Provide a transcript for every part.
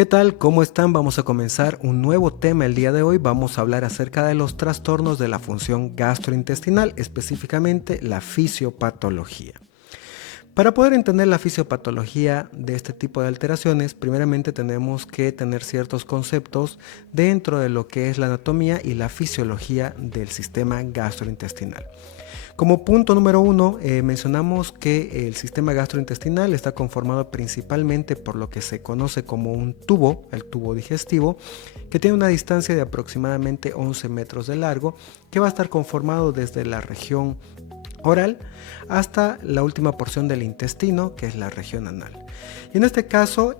¿Qué tal? ¿Cómo están? Vamos a comenzar un nuevo tema el día de hoy. Vamos a hablar acerca de los trastornos de la función gastrointestinal, específicamente la fisiopatología. Para poder entender la fisiopatología de este tipo de alteraciones, primeramente tenemos que tener ciertos conceptos dentro de lo que es la anatomía y la fisiología del sistema gastrointestinal. Como punto número uno, mencionamos que el sistema gastrointestinal está conformado principalmente por lo que se conoce como un tubo, el tubo digestivo, que tiene una distancia de aproximadamente 11 metros de largo, que va a estar conformado desde la región oral hasta la última porción del intestino, que es la región anal. Y en este caso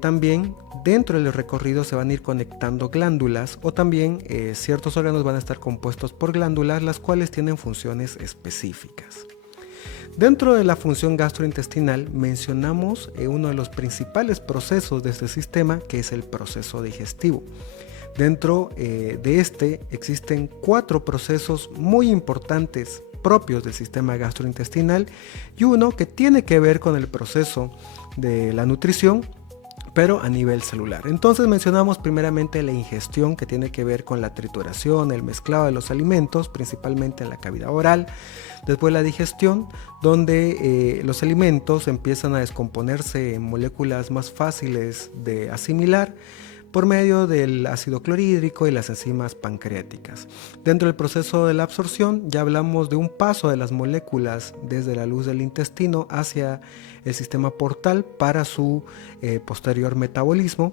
también dentro del recorrido se van a ir conectando glándulas o también ciertos órganos van a estar compuestos por glándulas, las cuales tienen funciones específicas. Dentro de la función gastrointestinal mencionamos uno de los principales procesos de este sistema, que es el proceso digestivo. Dentro de este existen 4 procesos muy importantes propios del sistema gastrointestinal y uno que tiene que ver con el proceso de la nutrición, pero a nivel celular. Entonces mencionamos primeramente la ingestión, que tiene que ver con la trituración, el mezclado de los alimentos, principalmente en la cavidad oral. Después la digestión, donde los alimentos empiezan a descomponerse en moléculas más fáciles de asimilar por medio del ácido clorhídrico y las enzimas pancreáticas. Dentro del proceso de la absorción ya hablamos de un paso de las moléculas desde la luz del intestino hacia el sistema portal para su posterior metabolismo.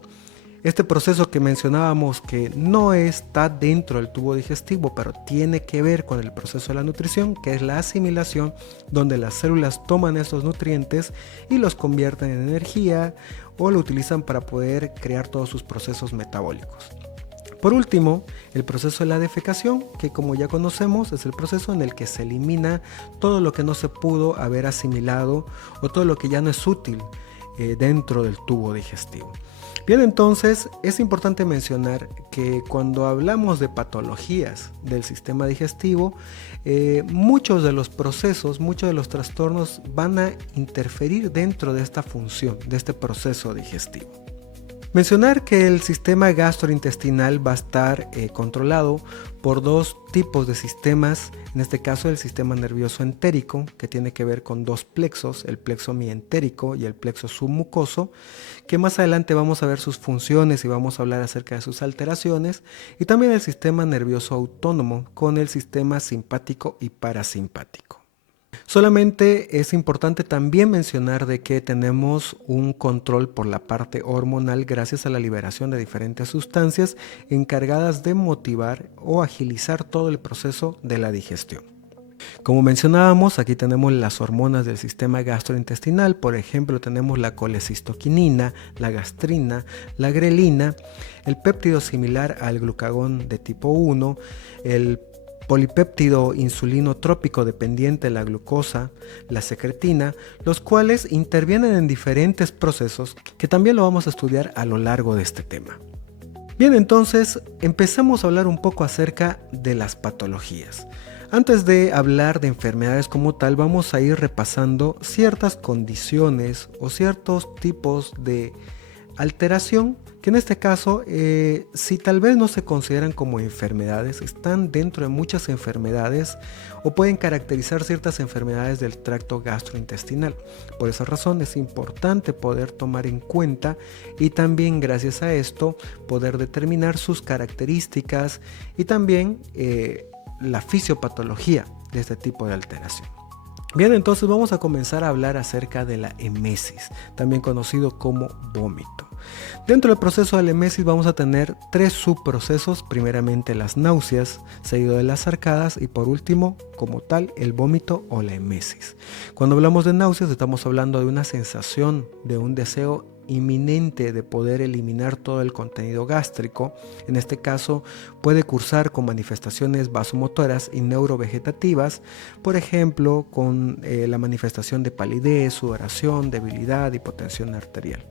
Este proceso que mencionábamos que no está dentro del tubo digestivo, pero tiene que ver con el proceso de la nutrición, que es la asimilación, donde las células toman estos nutrientes y los convierten en energía o lo utilizan para poder crear todos sus procesos metabólicos. Por último, el proceso de la defecación, que como ya conocemos es el proceso en el que se elimina todo lo que no se pudo haber asimilado o todo lo que ya no es útil dentro del tubo digestivo. Bien, entonces es importante mencionar que cuando hablamos de patologías del sistema digestivo, muchos de los procesos, muchos de los trastornos van a interferir dentro de esta función, de este proceso digestivo. Mencionar que el sistema gastrointestinal va a estar controlado por 2 tipos de sistemas, en este caso el sistema nervioso entérico, que tiene que ver con 2 plexos, el plexo mientérico y el plexo submucoso, que más adelante vamos a ver sus funciones y vamos a hablar acerca de sus alteraciones, y también el sistema nervioso autónomo con el sistema simpático y parasimpático. Solamente es importante también mencionar de que tenemos un control por la parte hormonal gracias a la liberación de diferentes sustancias encargadas de motivar o agilizar todo el proceso de la digestión. Como mencionábamos, aquí tenemos las hormonas del sistema gastrointestinal, por ejemplo tenemos la colecistoquinina, la gastrina, la grelina, el péptido similar al glucagón de tipo 1, el polipéptido insulinotrópico dependiente de la glucosa, la secretina, los cuales intervienen en diferentes procesos que también lo vamos a estudiar a lo largo de este tema. Bien, entonces empezamos a hablar un poco acerca de las patologías. Antes de hablar de enfermedades como tal, vamos a ir repasando ciertas condiciones o ciertos tipos de alteración que en este caso, si tal vez no se consideran como enfermedades, están dentro de muchas enfermedades o pueden caracterizar ciertas enfermedades del tracto gastrointestinal. Por esa razón es importante poder tomar en cuenta y también gracias a esto poder determinar sus características y también la fisiopatología de este tipo de alteración. Bien, entonces vamos a comenzar a hablar acerca de la emesis, también conocido como vómito. Dentro del proceso de la emesis vamos a tener 3 subprocesos, primeramente las náuseas, seguido de las arcadas y por último, como tal, el vómito o la emesis. Cuando hablamos de náuseas estamos hablando de una sensación, de un deseo inminente de poder eliminar todo el contenido gástrico. En este caso puede cursar con manifestaciones vasomotoras y neurovegetativas, por ejemplo con la manifestación de palidez, sudoración, debilidad, hipotensión arterial.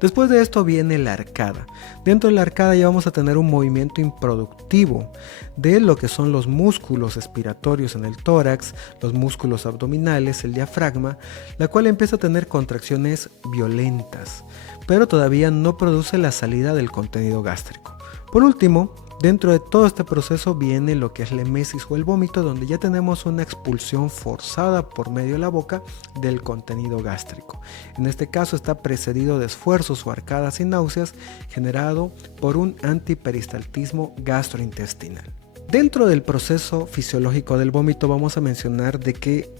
Después de esto viene la arcada. Dentro de la arcada ya vamos a tener un movimiento improductivo de lo que son los músculos expiratorios en el tórax, los músculos abdominales, el diafragma, la cual empieza a tener contracciones violentas, pero todavía no produce la salida del contenido gástrico. Por último, dentro de todo este proceso viene lo que es la emesis o el vómito, donde ya tenemos una expulsión forzada por medio de la boca del contenido gástrico. En este caso está precedido de esfuerzos o arcadas y náuseas generado por un antiperistaltismo gastrointestinal. Dentro del proceso fisiológico del vómito vamos a mencionar de que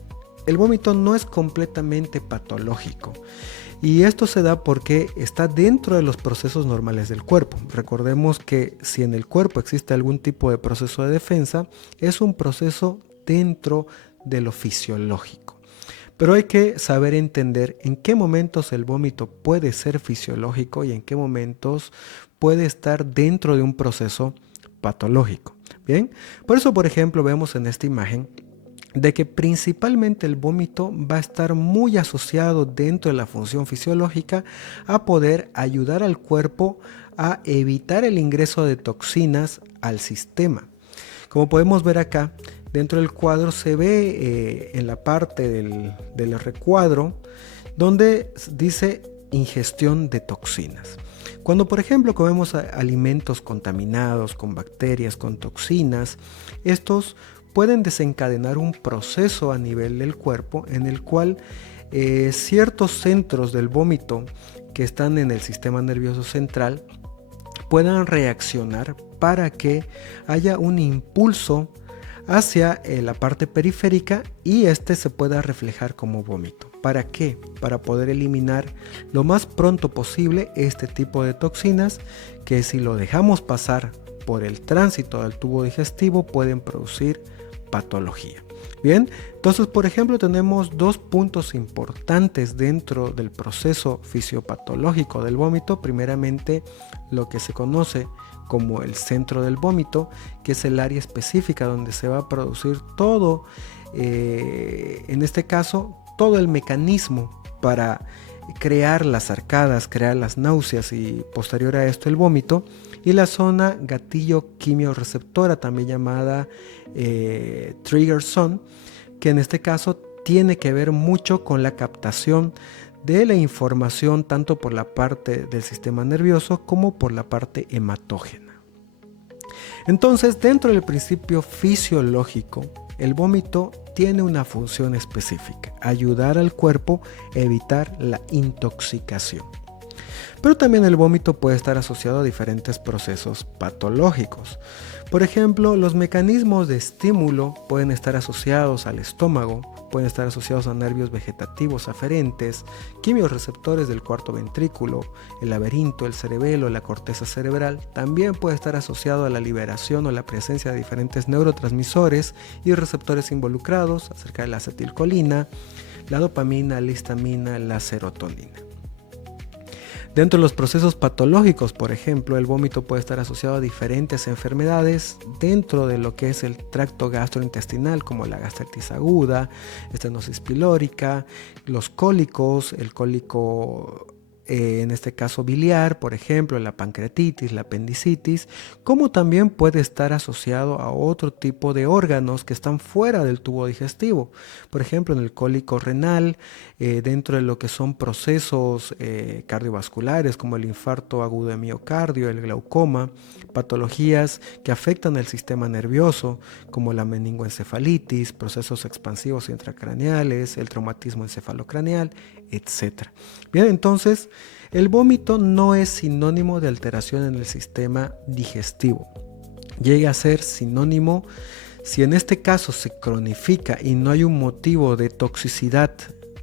el vómito no es completamente patológico. Y esto se da porque está dentro de los procesos normales del cuerpo. Recordemos que si en el cuerpo existe algún tipo de proceso de defensa, es un proceso dentro de lo fisiológico. Pero hay que saber entender en qué momentos el vómito puede ser fisiológico y en qué momentos puede estar dentro de un proceso patológico. Bien, por eso, por ejemplo, vemos en esta imagen de que principalmente el vómito va a estar muy asociado dentro de la función fisiológica a poder ayudar al cuerpo a evitar el ingreso de toxinas al sistema. Como podemos ver acá, dentro del cuadro se ve en la parte del recuadro donde dice ingestión de toxinas. Cuando, por ejemplo, comemos alimentos contaminados con bacterias, con toxinas, estos pueden desencadenar un proceso a nivel del cuerpo en el cual ciertos centros del vómito que están en el sistema nervioso central puedan reaccionar para que haya un impulso hacia la parte periférica y este se pueda reflejar como vómito. ¿Para qué? Para poder eliminar lo más pronto posible este tipo de toxinas que, si lo dejamos pasar por el tránsito del tubo digestivo, pueden producir patología. Bien, entonces, por ejemplo, tenemos dos puntos importantes dentro del proceso fisiopatológico del vómito. Primeramente, lo que se conoce como el centro del vómito, que es el área específica donde se va a producir todo, en este caso, todo el mecanismo para crear las arcadas, crear las náuseas y posterior a esto el vómito, y la zona gatillo quimioreceptora, también llamada trigger zone, que en este caso tiene que ver mucho con la captación de la información tanto por la parte del sistema nervioso como por la parte hematógena. Entonces, dentro del principio fisiológico, el vómito tiene una función específica: ayudar al cuerpo a evitar la intoxicación. Pero también el vómito puede estar asociado a diferentes procesos patológicos. Por ejemplo, los mecanismos de estímulo pueden estar asociados al estómago, pueden estar asociados a nervios vegetativos aferentes, quimiorreceptores del cuarto ventrículo, el laberinto, el cerebelo, la corteza cerebral. También puede estar asociado a la liberación o la presencia de diferentes neurotransmisores y receptores involucrados acerca de la acetilcolina, la dopamina, la histamina, la serotonina. Dentro de los procesos patológicos, por ejemplo, el vómito puede estar asociado a diferentes enfermedades dentro de lo que es el tracto gastrointestinal, como la gastritis aguda, estenosis pilórica, los cólicos, el cólico en este caso biliar, por ejemplo, la pancreatitis, la apendicitis, como también puede estar asociado a otro tipo de órganos que están fuera del tubo digestivo. Por ejemplo, en el cólico renal, dentro de lo que son procesos cardiovasculares como el infarto agudo de miocardio, el glaucoma, patologías que afectan el sistema nervioso como la meningoencefalitis, procesos expansivos intracraneales, el traumatismo encefalocraneal, etc. Bien, entonces el vómito no es sinónimo de alteración en el sistema digestivo. Llega a ser sinónimo si en este caso se cronifica y no hay un motivo de toxicidad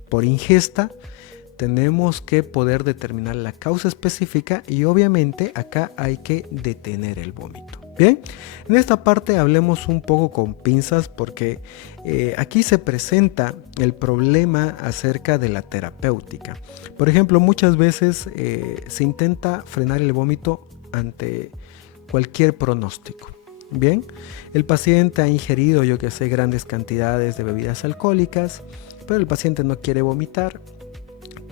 por ingesta. Tenemos que poder determinar la causa específica y obviamente acá hay que detener el vómito. Bien, en esta parte hablemos un poco con pinzas porque aquí se presenta el problema acerca de la terapéutica. Por ejemplo, muchas veces se intenta frenar el vómito ante cualquier pronóstico. Bien, el paciente ha ingerido, grandes cantidades de bebidas alcohólicas, pero el paciente no quiere vomitar.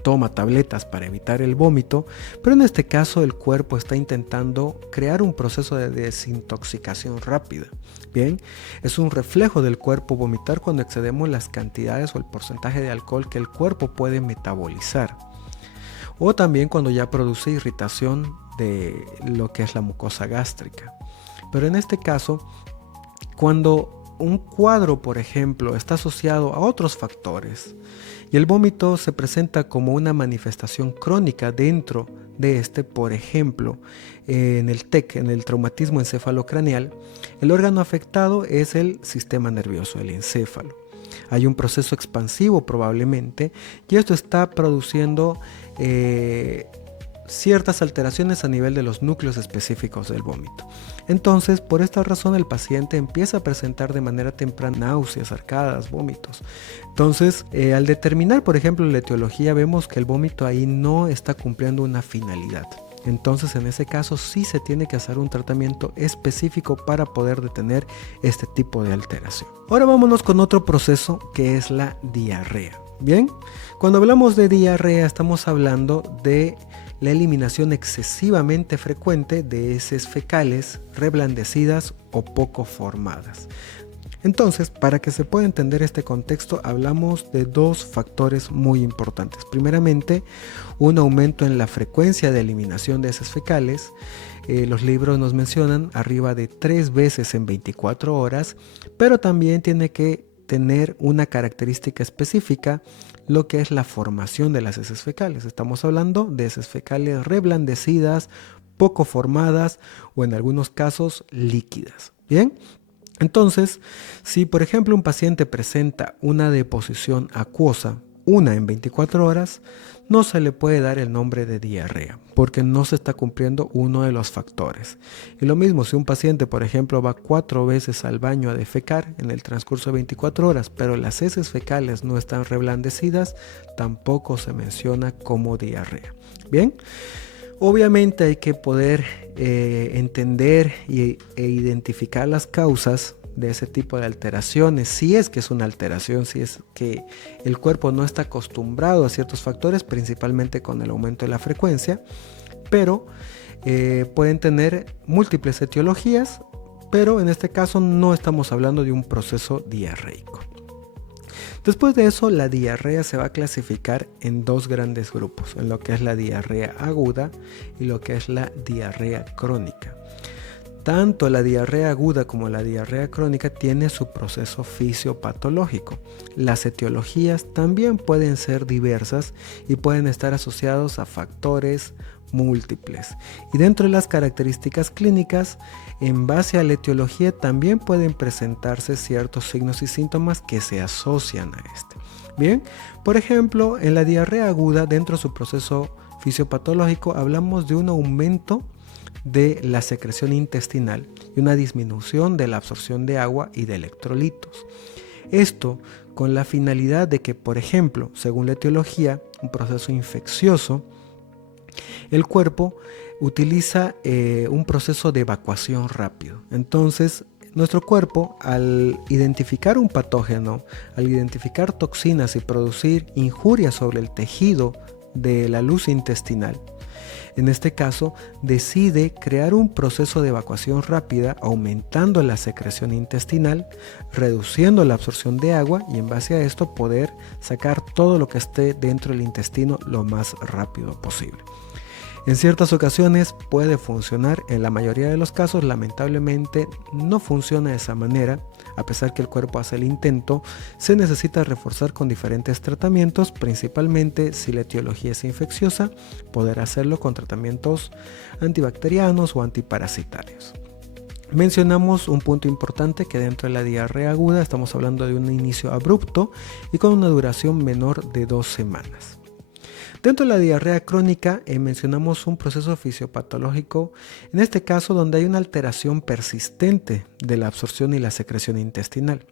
toma tabletas para evitar el vómito, pero en este caso el cuerpo está intentando crear un proceso de desintoxicación rápida. Bien, es un reflejo del cuerpo vomitar cuando excedemos las cantidades o el porcentaje de alcohol que el cuerpo puede metabolizar. O también cuando ya produce irritación de lo que es la mucosa gástrica. Pero en este caso, cuando un cuadro, por ejemplo, está asociado a otros factores y el vómito se presenta como una manifestación crónica dentro de este, por ejemplo, en el TEC, en el traumatismo encefalocraneal, el órgano afectado es el sistema nervioso, el encéfalo. Hay un proceso expansivo probablemente y esto está produciendo ciertas alteraciones a nivel de los núcleos específicos del vómito. Entonces, por esta razón el paciente empieza a presentar de manera temprana náuseas, arcadas, vómitos. Entonces, al determinar, por ejemplo, la etiología, vemos que el vómito ahí no está cumpliendo una finalidad. Entonces, en ese caso sí se tiene que hacer un tratamiento específico para poder detener este tipo de alteración. Ahora vámonos con otro proceso que es la diarrea. Bien, cuando hablamos de diarrea estamos hablando de la eliminación excesivamente frecuente de heces fecales reblandecidas o poco formadas. Entonces, para que se pueda entender este contexto, hablamos de dos factores muy importantes. Primeramente, un aumento en la frecuencia de eliminación de heces fecales. Los libros nos mencionan arriba de 3 veces en 24 horas, pero también tiene que tener una característica específica, lo que es la formación de las heces fecales. Estamos hablando de heces fecales reblandecidas, poco formadas o en algunos casos líquidas. Bien. Entonces, si por ejemplo un paciente presenta una deposición acuosa, una en 24 horas, no se le puede dar el nombre de diarrea, porque no se está cumpliendo uno de los factores. Y lo mismo, si un paciente, por ejemplo, va 4 veces al baño a defecar en el transcurso de 24 horas, pero las heces fecales no están reblandecidas, tampoco se menciona como diarrea. Bien. Obviamente hay que poder entender e identificar las causas de ese tipo de alteraciones, si es que es una alteración, si es que el cuerpo no está acostumbrado a ciertos factores, principalmente con el aumento de la frecuencia, pero pueden tener múltiples etiologías, pero en este caso no estamos hablando de un proceso diarreico. Después de eso, la diarrea se va a clasificar en dos grandes grupos, en lo que es la diarrea aguda y lo que es la diarrea crónica. Tanto la diarrea aguda como la diarrea crónica tiene su proceso fisiopatológico. Las etiologías también pueden ser diversas y pueden estar asociados a factores múltiples. Y dentro de las características clínicas, en base a la etiología también pueden presentarse ciertos signos y síntomas que se asocian a este. Bien, por ejemplo, en la diarrea aguda, dentro de su proceso fisiopatológico, hablamos de un aumento de la secreción intestinal y una disminución de la absorción de agua y de electrolitos. Esto con la finalidad de que, por ejemplo, según la etiología, un proceso infeccioso, el cuerpo utiliza un proceso de evacuación rápido. Entonces, nuestro cuerpo, al identificar un patógeno, al identificar toxinas y producir injurias sobre el tejido de la luz intestinal, en este caso, decide crear un proceso de evacuación rápida, aumentando la secreción intestinal, reduciendo la absorción de agua y en base a esto poder sacar todo lo que esté dentro del intestino lo más rápido posible. En ciertas ocasiones puede funcionar, en la mayoría de los casos lamentablemente no funciona de esa manera. A pesar que el cuerpo hace el intento, se necesita reforzar con diferentes tratamientos, principalmente si la etiología es infecciosa, poder hacerlo con tratamientos antibacterianos o antiparasitarios. Mencionamos un punto importante, que dentro de la diarrea aguda estamos hablando de un inicio abrupto y con una duración menor de 2 semanas. Dentro de la diarrea crónica mencionamos un proceso fisiopatológico, en este caso donde hay una alteración persistente de la absorción y la secreción intestinal.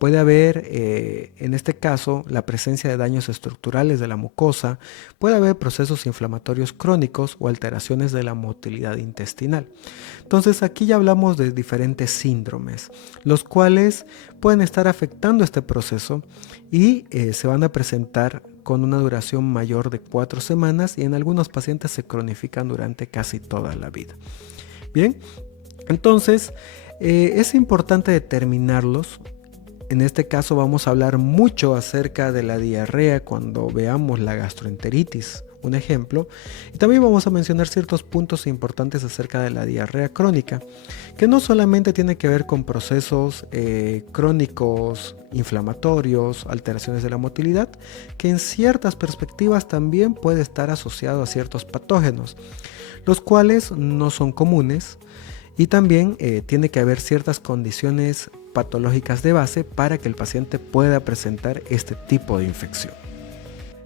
Puede haber, en este caso, la presencia de daños estructurales de la mucosa, puede haber procesos inflamatorios crónicos o alteraciones de la motilidad intestinal. Entonces aquí ya hablamos de diferentes síndromes, los cuales pueden estar afectando este proceso y se van a presentar con una duración mayor de 4 semanas y en algunos pacientes se cronifican durante casi toda la vida. Bien, entonces es importante determinarlos. En este caso vamos a hablar mucho acerca de la diarrea cuando veamos la gastroenteritis, un ejemplo. Y también vamos a mencionar ciertos puntos importantes acerca de la diarrea crónica, que no solamente tiene que ver con procesos crónicos, inflamatorios, alteraciones de la motilidad, que en ciertas perspectivas también puede estar asociado a ciertos patógenos, los cuales no son comunes. Y también tiene que haber ciertas condiciones patológicas de base para que el paciente pueda presentar este tipo de infección.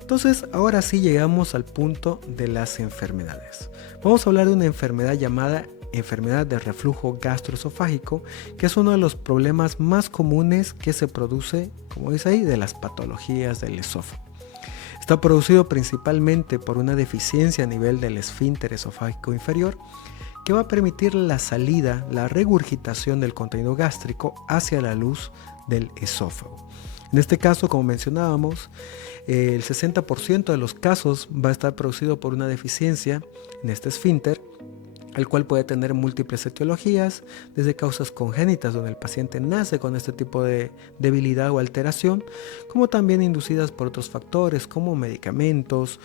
Entonces, ahora sí llegamos al punto de las enfermedades. Vamos a hablar de una enfermedad llamada enfermedad de reflujo gastroesofágico, que es uno de los problemas más comunes que se produce, como dice ahí, de las patologías del esófago. Está producido principalmente por una deficiencia a nivel del esfínter esofágico inferior, que va a permitir la salida, la regurgitación del contenido gástrico hacia la luz del esófago. En este caso, como mencionábamos, el 60% de los casos va a estar producido por una deficiencia en este esfínter, el cual puede tener múltiples etiologías, desde causas congénitas donde el paciente nace con este tipo de debilidad o alteración, como también inducidas por otros factores como medicamentos,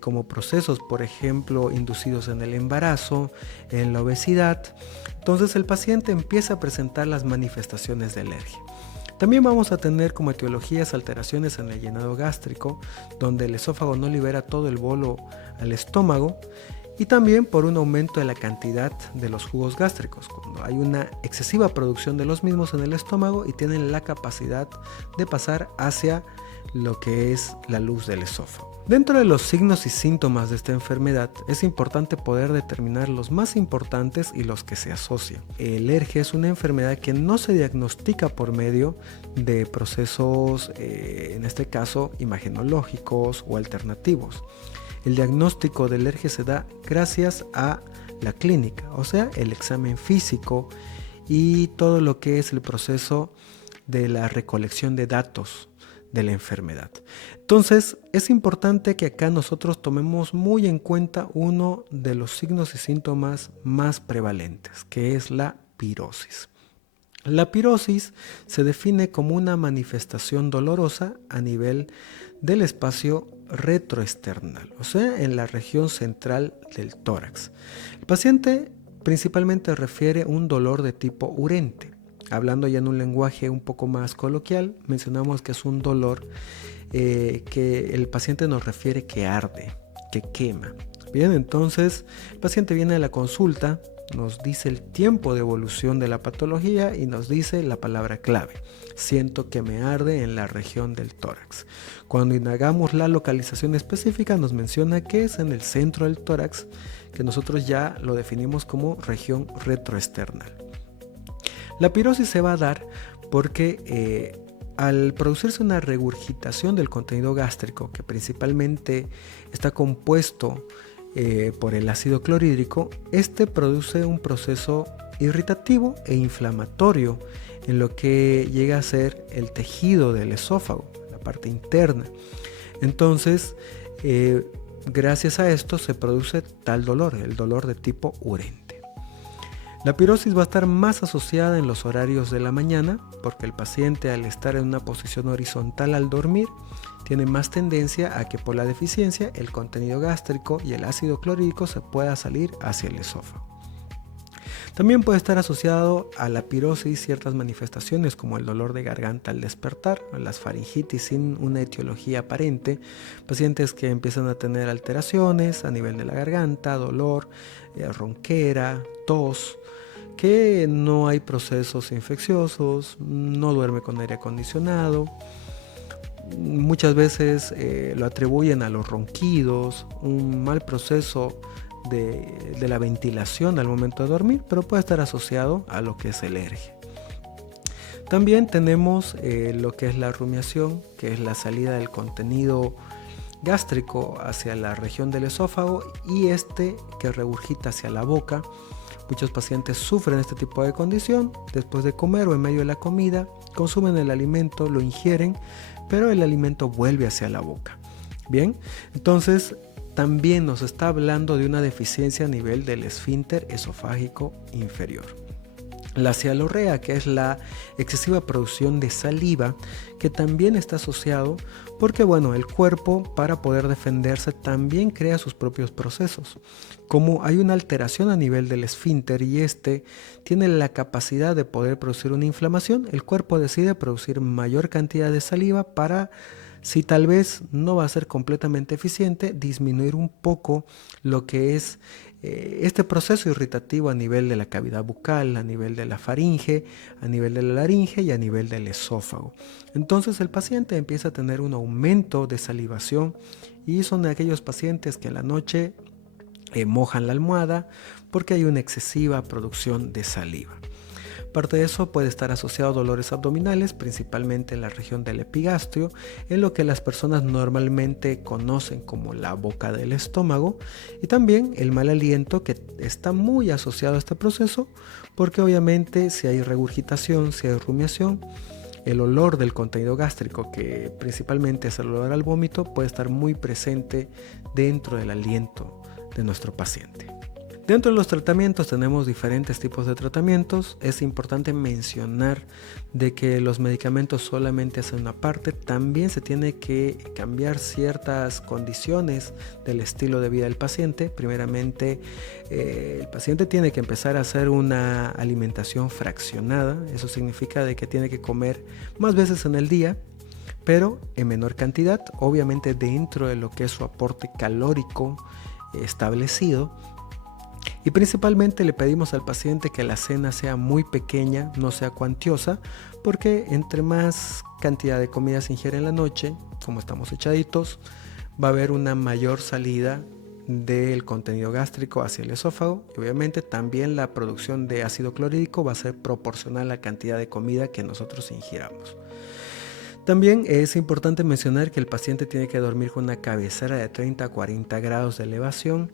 como procesos, por ejemplo, inducidos en el embarazo, en la obesidad. Entonces el paciente empieza a presentar las manifestaciones de alergia. También vamos a tener como etiologías alteraciones en el llenado gástrico, donde el esófago no libera todo el bolo al estómago, y también por un aumento de la cantidad de los jugos gástricos, cuando hay una excesiva producción de los mismos en el estómago y tienen la capacidad de pasar hacia lo que es la luz del esófago. Dentro de los signos y síntomas de esta enfermedad es importante poder determinar los más importantes y los que se asocian. El ERGE es una enfermedad que no se diagnostica por medio de procesos, en este caso, imagenológicos o alternativos. El diagnóstico del ERGE se da gracias a la clínica, o sea, el examen físico y todo lo que es el proceso de la recolección de datos de la enfermedad. Entonces, es importante que acá nosotros tomemos muy en cuenta uno de los signos y síntomas más prevalentes, que es la pirosis. La pirosis se define como una manifestación dolorosa a nivel del espacio retroesternal, o sea, en la región central del tórax. El paciente principalmente refiere un dolor de tipo urente. Hablando ya en un lenguaje un poco más coloquial, mencionamos que es un dolor que el paciente nos refiere que arde, que quema. Bien, entonces el paciente viene a la consulta, nos dice el tiempo de evolución de la patología y nos dice la palabra clave: siento que me arde en la región del tórax. Cuando indagamos la localización específica nos menciona que es en el centro del tórax, que nosotros ya lo definimos como región retroesternal. La pirosis se va a dar porque al producirse una regurgitación del contenido gástrico, que principalmente está compuesto por el ácido clorhídrico, este produce un proceso irritativo e inflamatorio en lo que llega a ser el tejido del esófago, la parte interna. Entonces, gracias a esto se produce tal dolor, el dolor de tipo urente. La pirosis va a estar más asociada en los horarios de la mañana, porque el paciente, al estar en una posición horizontal al dormir, tiene más tendencia a que por la deficiencia el contenido gástrico y el ácido clorhídrico se pueda salir hacia el esófago. También puede estar asociado a la pirosis ciertas manifestaciones como el dolor de garganta al despertar, las faringitis sin una etiología aparente, pacientes que empiezan a tener alteraciones a nivel de la garganta, dolor, ronquera, tos, que no hay procesos infecciosos, no duerme con aire acondicionado. Muchas veces lo atribuyen a los ronquidos, un mal proceso de la ventilación al momento de dormir, pero puede estar asociado a lo que es el ERGE. También tenemos lo que es la rumiación, que es la salida del contenido gástrico hacia la región del esófago y que regurgita hacia la boca. Muchos pacientes sufren este tipo de condición. Después de comer o en medio de la comida, consumen el alimento, lo ingieren, pero el alimento vuelve hacia la boca. Bien, entonces también nos está hablando de una deficiencia a nivel del esfínter esofágico inferior. La cialorrea, que es la excesiva producción de saliva, que también está asociado porque el cuerpo, para poder defenderse, también crea sus propios procesos. Como hay una alteración a nivel del esfínter y tiene la capacidad de poder producir una inflamación, el cuerpo decide producir mayor cantidad de saliva para, si tal vez no va a ser completamente eficiente, disminuir un poco lo que es este proceso irritativo a nivel de la cavidad bucal, a nivel de la faringe, a nivel de la laringe y a nivel del esófago. Entonces el paciente empieza a tener un aumento de salivación y son aquellos pacientes que en la noche mojan la almohada porque hay una excesiva producción de saliva. Parte de eso puede estar asociado a dolores abdominales, principalmente en la región del epigastrio, en lo que las personas normalmente conocen como la boca del estómago, y también el mal aliento, que está muy asociado a este proceso, porque obviamente si hay regurgitación, si hay rumiación, el olor del contenido gástrico, que principalmente es el olor al vómito, puede estar muy presente dentro del aliento de nuestro paciente. Dentro de los tratamientos tenemos diferentes tipos de tratamientos. Es importante mencionar de que los medicamentos solamente hacen una parte. También se tiene que cambiar ciertas condiciones del estilo de vida del paciente. Primeramente, el paciente tiene que empezar a hacer una alimentación fraccionada. Eso significa de que tiene que comer más veces en el día, pero en menor cantidad, obviamente dentro de lo que es su aporte calórico establecido. Y principalmente le pedimos al paciente que la cena sea muy pequeña, no sea cuantiosa, porque entre más cantidad de comida se ingiere en la noche, como estamos echaditos, va a haber una mayor salida del contenido gástrico hacia el esófago, y obviamente también la producción de ácido clorhídrico va a ser proporcional a la cantidad de comida que nosotros ingiramos. También es importante mencionar que el paciente tiene que dormir con una cabecera de 30 a 40 grados de elevación,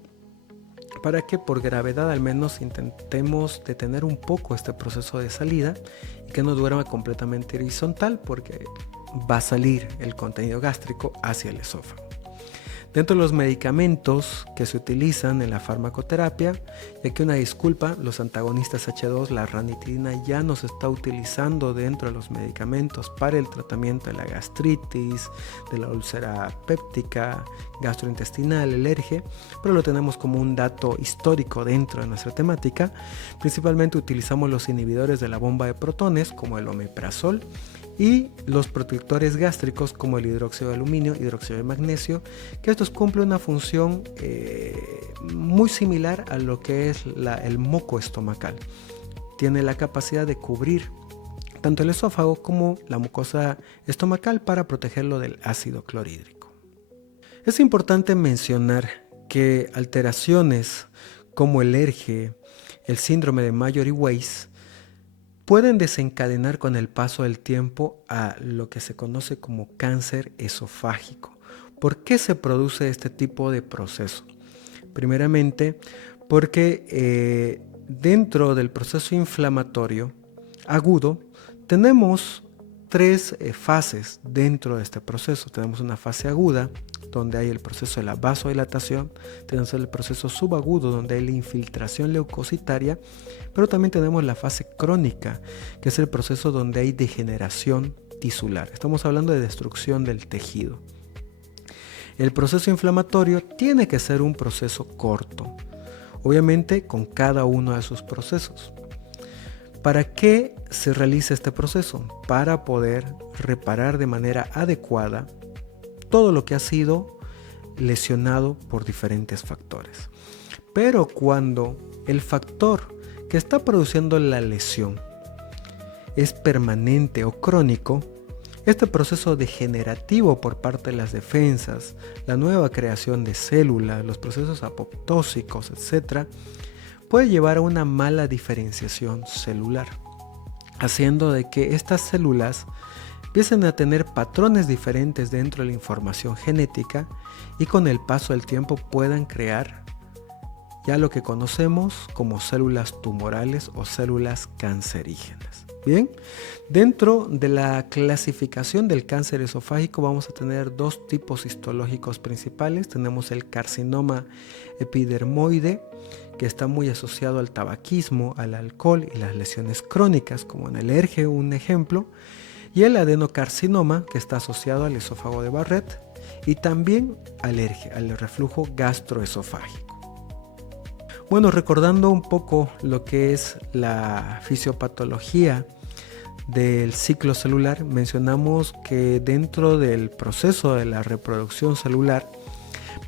para que por gravedad al menos intentemos detener un poco este proceso de salida y que no duerma completamente horizontal, porque va a salir el contenido gástrico hacia el esófago. Dentro de los medicamentos que se utilizan en la farmacoterapia, y aquí una disculpa, los antagonistas H2, la ranitidina ya no se está utilizando dentro de los medicamentos para el tratamiento de la gastritis, de la úlcera péptica, gastrointestinal, el ERGE, pero lo tenemos como un dato histórico dentro de nuestra temática. Principalmente utilizamos los inhibidores de la bomba de protones como el omeprazol y los protectores gástricos como el hidróxido de aluminio, hidróxido de magnesio, que estos cumplen una función muy similar a lo que es el moco estomacal. Tiene la capacidad de cubrir tanto el esófago como la mucosa estomacal para protegerlo del ácido clorhídrico. Es importante mencionar que alteraciones como el ERGE, el síndrome de Mallory-Weiss, pueden desencadenar con el paso del tiempo a lo que se conoce como cáncer esofágico. ¿Por qué se produce este tipo de proceso? Primeramente, porque dentro del proceso inflamatorio agudo tenemos tres fases dentro de este proceso. Tenemos una fase aguda, donde hay el proceso de la vasodilatación, tenemos el proceso subagudo, donde hay la infiltración leucocitaria, pero también tenemos la fase crónica, que es el proceso donde hay degeneración tisular. Estamos hablando de destrucción del tejido. El proceso inflamatorio tiene que ser un proceso corto, obviamente con cada uno de sus procesos. ¿Para qué se realiza este proceso? Para poder reparar de manera adecuada todo lo que ha sido lesionado por diferentes factores. Pero cuando el factor que está produciendo la lesión es permanente o crónico, este proceso degenerativo por parte de las defensas, la nueva creación de células, los procesos apoptósicos, etc., puede llevar a una mala diferenciación celular. haciendo de que estas células empiecen a tener patrones diferentes dentro de la información genética y con el paso del tiempo puedan crear ya lo que conocemos como células tumorales o células cancerígenas. Bien, dentro de la clasificación del cáncer esofágico vamos a tener dos tipos histológicos principales. Tenemos el carcinoma epidermoide, que está muy asociado al tabaquismo, al alcohol y las lesiones crónicas, como en el ERGE, un ejemplo, y el adenocarcinoma, que está asociado al esófago de Barrett y también al ERGE, al reflujo gastroesofágico. Bueno, recordando un poco lo que es la fisiopatología del ciclo celular, mencionamos que dentro del proceso de la reproducción celular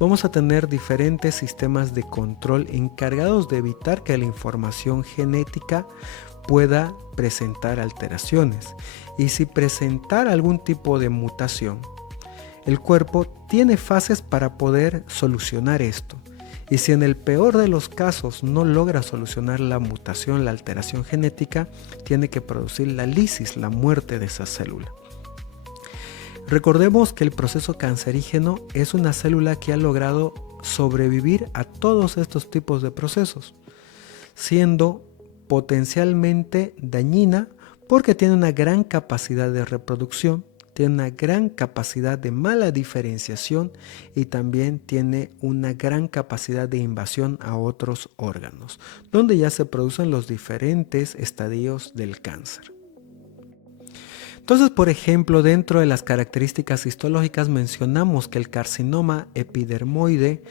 vamos a tener diferentes sistemas de control encargados de evitar que la información genética pueda presentar alteraciones. Y si presentar algún tipo de mutación, el cuerpo tiene fases para poder solucionar esto. Y si en el peor de los casos no logra solucionar la mutación, la alteración genética, tiene que producir la lisis, la muerte de esa célula. Recordemos que el proceso cancerígeno es una célula que ha logrado sobrevivir a todos estos tipos de procesos, siendo potencialmente dañina porque tiene una gran capacidad de reproducción, tiene una gran capacidad de mala diferenciación y también tiene una gran capacidad de invasión a otros órganos, donde ya se producen los diferentes estadios del cáncer. Entonces, por ejemplo, dentro de las características histológicas mencionamos que el carcinoma epidermoide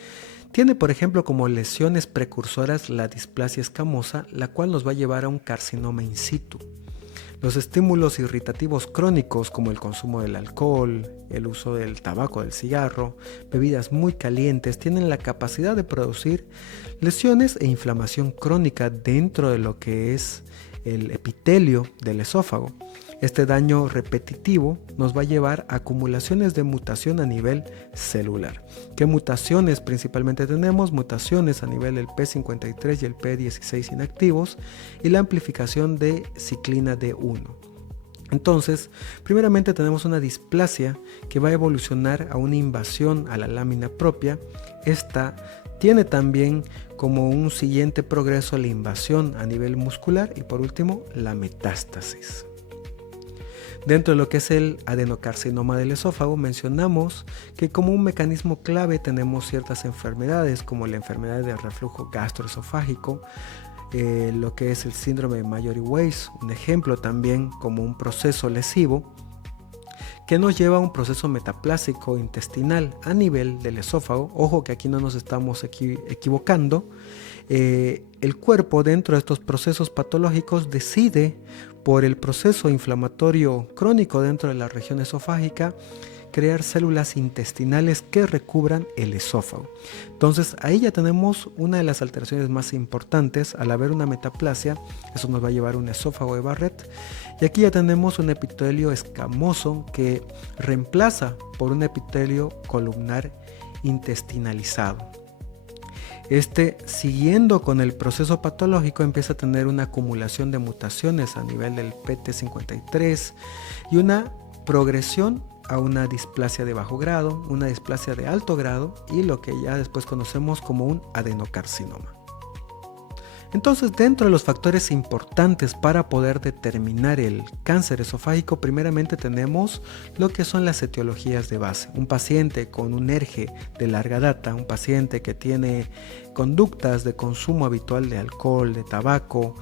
tiene, por ejemplo, como lesiones precursoras la displasia escamosa, la cual nos va a llevar a un carcinoma in situ. Los estímulos irritativos crónicos como el consumo del alcohol, el uso del tabaco, del cigarro, bebidas muy calientes tienen la capacidad de producir lesiones e inflamación crónica dentro de lo que es el epitelio del esófago. Este daño repetitivo nos va a llevar a acumulaciones de mutación a nivel celular. ¿Qué mutaciones principalmente tenemos? Mutaciones a nivel del P53 y el P16 inactivos y la amplificación de ciclina D1. Entonces, primeramente tenemos una displasia que va a evolucionar a una invasión a la lámina propia. Esta tiene también como un siguiente progreso la invasión a nivel muscular y por último la metástasis. Dentro de lo que es el adenocarcinoma del esófago mencionamos que como un mecanismo clave tenemos ciertas enfermedades como la enfermedad del reflujo gastroesofágico, lo que es el síndrome de Mallory-Weiss, un ejemplo también como un proceso lesivo que nos lleva a un proceso metaplásico intestinal a nivel del esófago. Ojo que aquí no nos estamos equivocando. El cuerpo dentro de estos procesos patológicos decide por el proceso inflamatorio crónico dentro de la región esofágica crear células intestinales que recubran el esófago. Entonces ahí ya tenemos una de las alteraciones más importantes. Al haber una metaplasia, eso nos va a llevar a un esófago de Barrett, y aquí ya tenemos un epitelio escamoso que reemplaza por un epitelio columnar intestinalizado. Siguiendo con el proceso patológico, empieza a tener una acumulación de mutaciones a nivel del PT53 y una progresión a una displasia de bajo grado, una displasia de alto grado y lo que ya después conocemos como un adenocarcinoma. Entonces, dentro de los factores importantes para poder determinar el cáncer esofágico, primeramente tenemos lo que son las etiologías de base. Un paciente con un ERGE de larga data, un paciente que tiene conductas de consumo habitual de alcohol, de tabaco,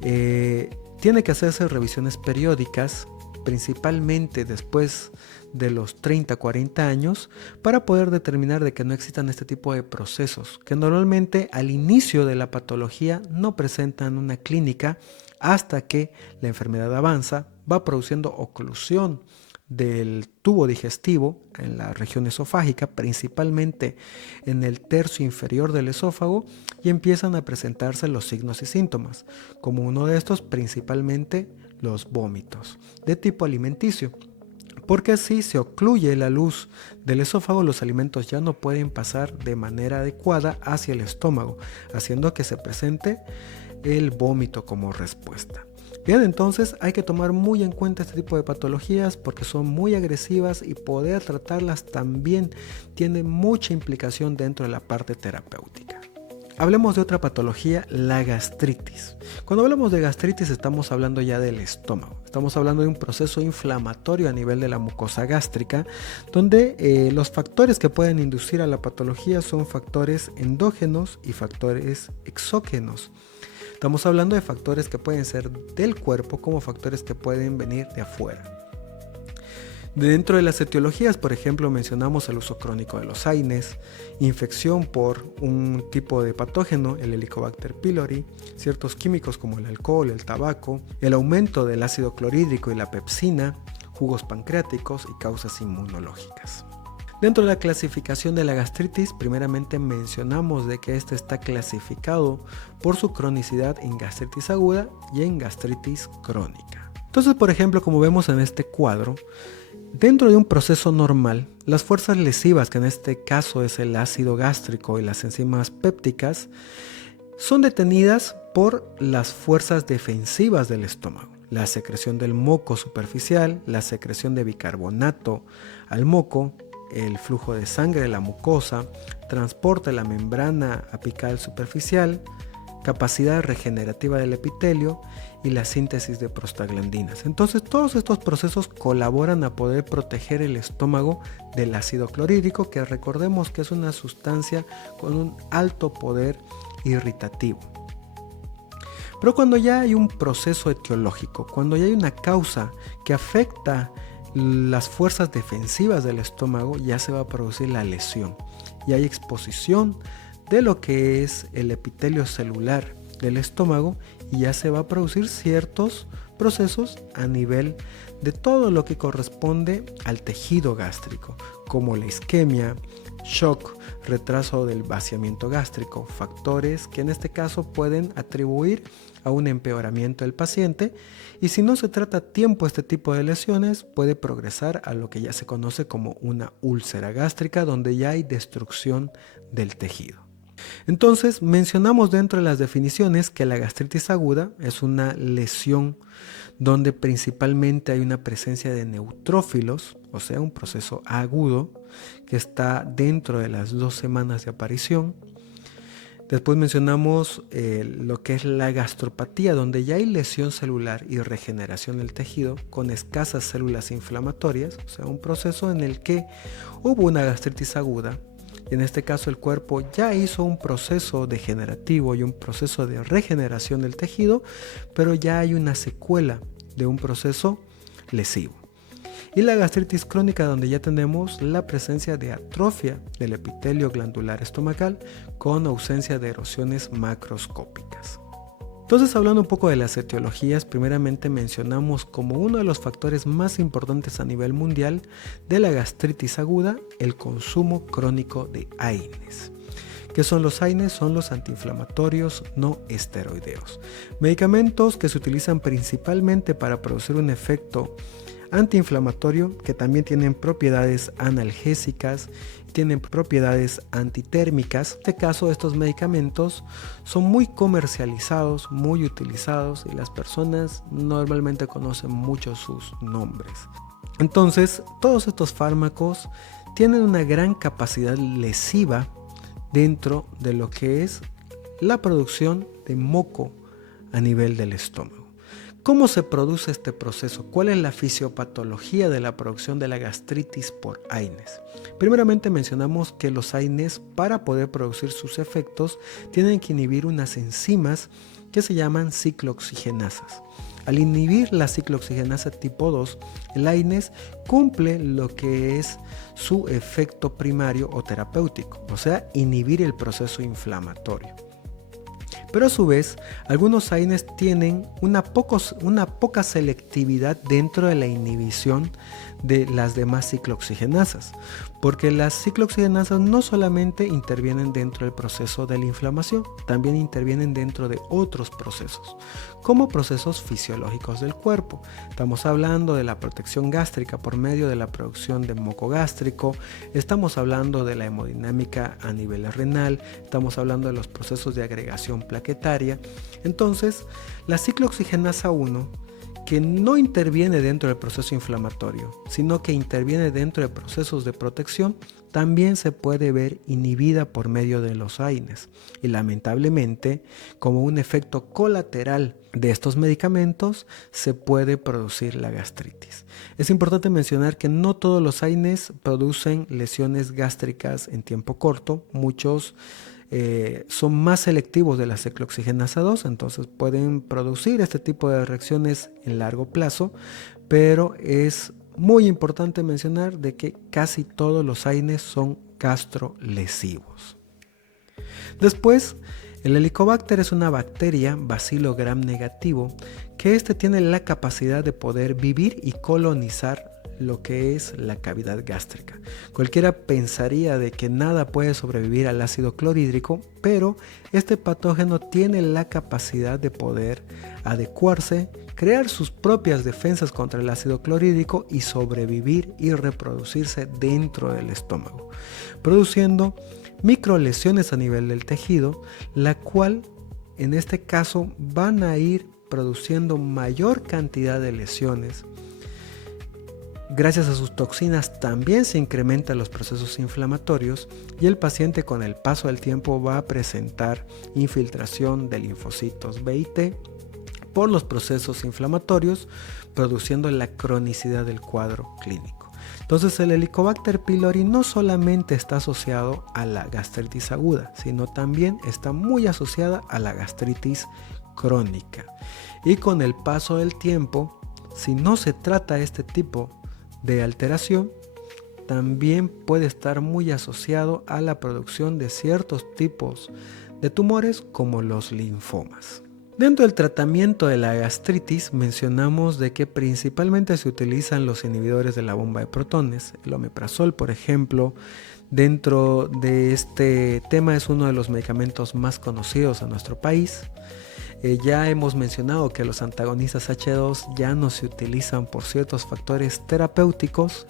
tiene que hacerse revisiones periódicas, principalmente después de los 30-40 años, para poder determinar de que no existan este tipo de procesos que normalmente al inicio de la patología no presentan una clínica hasta que la enfermedad avanza, va produciendo oclusión del tubo digestivo en la región esofágica, principalmente en el tercio inferior del esófago, y empiezan a presentarse los signos y síntomas, como uno de estos principalmente los vómitos de tipo alimenticio, porque así se ocluye la luz del esófago, los alimentos ya no pueden pasar de manera adecuada hacia el estómago, haciendo que se presente el vómito como respuesta. Bien, entonces hay que tomar muy en cuenta este tipo de patologías porque son muy agresivas y poder tratarlas también tiene mucha implicación dentro de la parte terapéutica. Hablemos de otra patología, la gastritis. Cuando hablamos de gastritis estamos hablando ya del estómago. Estamos hablando de un proceso inflamatorio a nivel de la mucosa gástrica, donde los factores que pueden inducir a la patología son factores endógenos y factores exógenos. Estamos hablando de factores que pueden ser del cuerpo como factores que pueden venir de afuera. Dentro de las etiologías, por ejemplo, mencionamos el uso crónico de los AINES, infección por un tipo de patógeno, el Helicobacter pylori, ciertos químicos como el alcohol, el tabaco, el aumento del ácido clorhídrico y la pepsina, jugos pancreáticos y causas inmunológicas. Dentro de la clasificación de la gastritis, primeramente mencionamos de que este está clasificado por su cronicidad en gastritis aguda y en gastritis crónica. Entonces, por ejemplo, como vemos en este cuadro, dentro de un proceso normal, las fuerzas lesivas, que en este caso es el ácido gástrico y las enzimas pépticas, son detenidas por las fuerzas defensivas del estómago. La secreción del moco superficial, la secreción de bicarbonato al moco, el flujo de sangre de la mucosa, transporte de la membrana apical superficial, capacidad regenerativa del epitelio y la síntesis de prostaglandinas. Entonces todos estos procesos colaboran a poder proteger el estómago del ácido clorhídrico, que recordemos que es una sustancia con un alto poder irritativo. Pero cuando ya hay un proceso etiológico, cuando ya hay una causa que afecta las fuerzas defensivas del estómago, ya se va a producir la lesión y hay exposición de lo que es el epitelio celular del estómago y ya se va a producir ciertos procesos a nivel de todo lo que corresponde al tejido gástrico, como la isquemia, shock, retraso del vaciamiento gástrico, factores que en este caso pueden atribuir a un empeoramiento del paciente, y si no se trata a tiempo este tipo de lesiones puede progresar a lo que ya se conoce como una úlcera gástrica, donde ya hay destrucción del tejido. Entonces mencionamos dentro de las definiciones que la gastritis aguda es una lesión donde principalmente hay una presencia de neutrófilos, o sea, un proceso agudo que está dentro de las 2 semanas de aparición. Después mencionamos lo que es la gastropatía, donde ya hay lesión celular y regeneración del tejido con escasas células inflamatorias, o sea, un proceso en el que hubo una gastritis aguda. Y en este caso el cuerpo ya hizo un proceso degenerativo y un proceso de regeneración del tejido, pero ya hay una secuela de un proceso lesivo. Y la gastritis crónica, donde ya tenemos la presencia de atrofia del epitelio glandular estomacal con ausencia de erosiones macroscópicas. Entonces, hablando un poco de las etiologías, primeramente mencionamos como uno de los factores más importantes a nivel mundial de la gastritis aguda el consumo crónico de AINES. ¿Qué son los AINES? Son los antiinflamatorios no esteroideos. Medicamentos que se utilizan principalmente para producir un efecto antiinflamatorio, que también tienen propiedades analgésicas, tienen propiedades antitérmicas. En este caso, estos medicamentos son muy comercializados, muy utilizados y las personas normalmente conocen mucho sus nombres. Entonces, todos estos fármacos tienen una gran capacidad lesiva dentro de lo que es la producción de moco a nivel del estómago. ¿Cómo se produce este proceso? ¿Cuál es la fisiopatología de la producción de la gastritis por AINES? Primeramente mencionamos que los AINES, para poder producir sus efectos, tienen que inhibir unas enzimas que se llaman ciclooxigenasas. Al inhibir la ciclooxigenasa tipo 2, el AINES cumple lo que es su efecto primario o terapéutico, o sea, inhibir el proceso inflamatorio. Pero a su vez, algunos AINES tienen una poca selectividad dentro de la inhibición de las demás ciclooxigenasas, porque las ciclooxigenasas no solamente intervienen dentro del proceso de la inflamación, también intervienen dentro de otros procesos, como procesos fisiológicos del cuerpo. Estamos hablando de la protección gástrica por medio de la producción de moco gástrico, estamos hablando de la hemodinámica a nivel renal, estamos hablando de los procesos de agregación plaquetaria. Entonces, la ciclooxigenasa 1 que no interviene dentro del proceso inflamatorio, sino que interviene dentro de procesos de protección, también se puede ver inhibida por medio de los AINES. Y lamentablemente, como un efecto colateral de estos medicamentos, se puede producir la gastritis. Es importante mencionar que no todos los AINES producen lesiones gástricas en tiempo corto. Muchos son más selectivos de la ciclooxigenasa 2, entonces pueden producir este tipo de reacciones en largo plazo, pero es muy importante mencionar de que casi todos los AINES son gastrolesivos. Después, el Helicobacter es una bacteria bacilo gram negativo que tiene la capacidad de poder vivir y colonizar lo que es la cavidad gástrica. Cualquiera pensaría de que nada puede sobrevivir al ácido clorhídrico, pero este patógeno tiene la capacidad de poder adecuarse, crear sus propias defensas contra el ácido clorhídrico y sobrevivir y reproducirse dentro del estómago, produciendo microlesiones a nivel del tejido, la cual en este caso van a ir produciendo mayor cantidad de lesiones. Gracias a sus toxinas también se incrementan los procesos inflamatorios y el paciente con el paso del tiempo va a presentar infiltración de linfocitos B y T por los procesos inflamatorios, produciendo la cronicidad del cuadro clínico. Entonces el Helicobacter pylori no solamente está asociado a la gastritis aguda, sino también está muy asociada a la gastritis crónica. Y con el paso del tiempo, si no se trata este tipo de alteración, también puede estar muy asociado a la producción de ciertos tipos de tumores como los linfomas. Dentro del tratamiento de la gastritis mencionamos de que principalmente se utilizan los inhibidores de la bomba de protones. El omeprazol, por ejemplo, dentro de este tema es uno de los medicamentos más conocidos en nuestro país. Ya hemos mencionado que los antagonistas H2 ya no se utilizan por ciertos factores terapéuticos,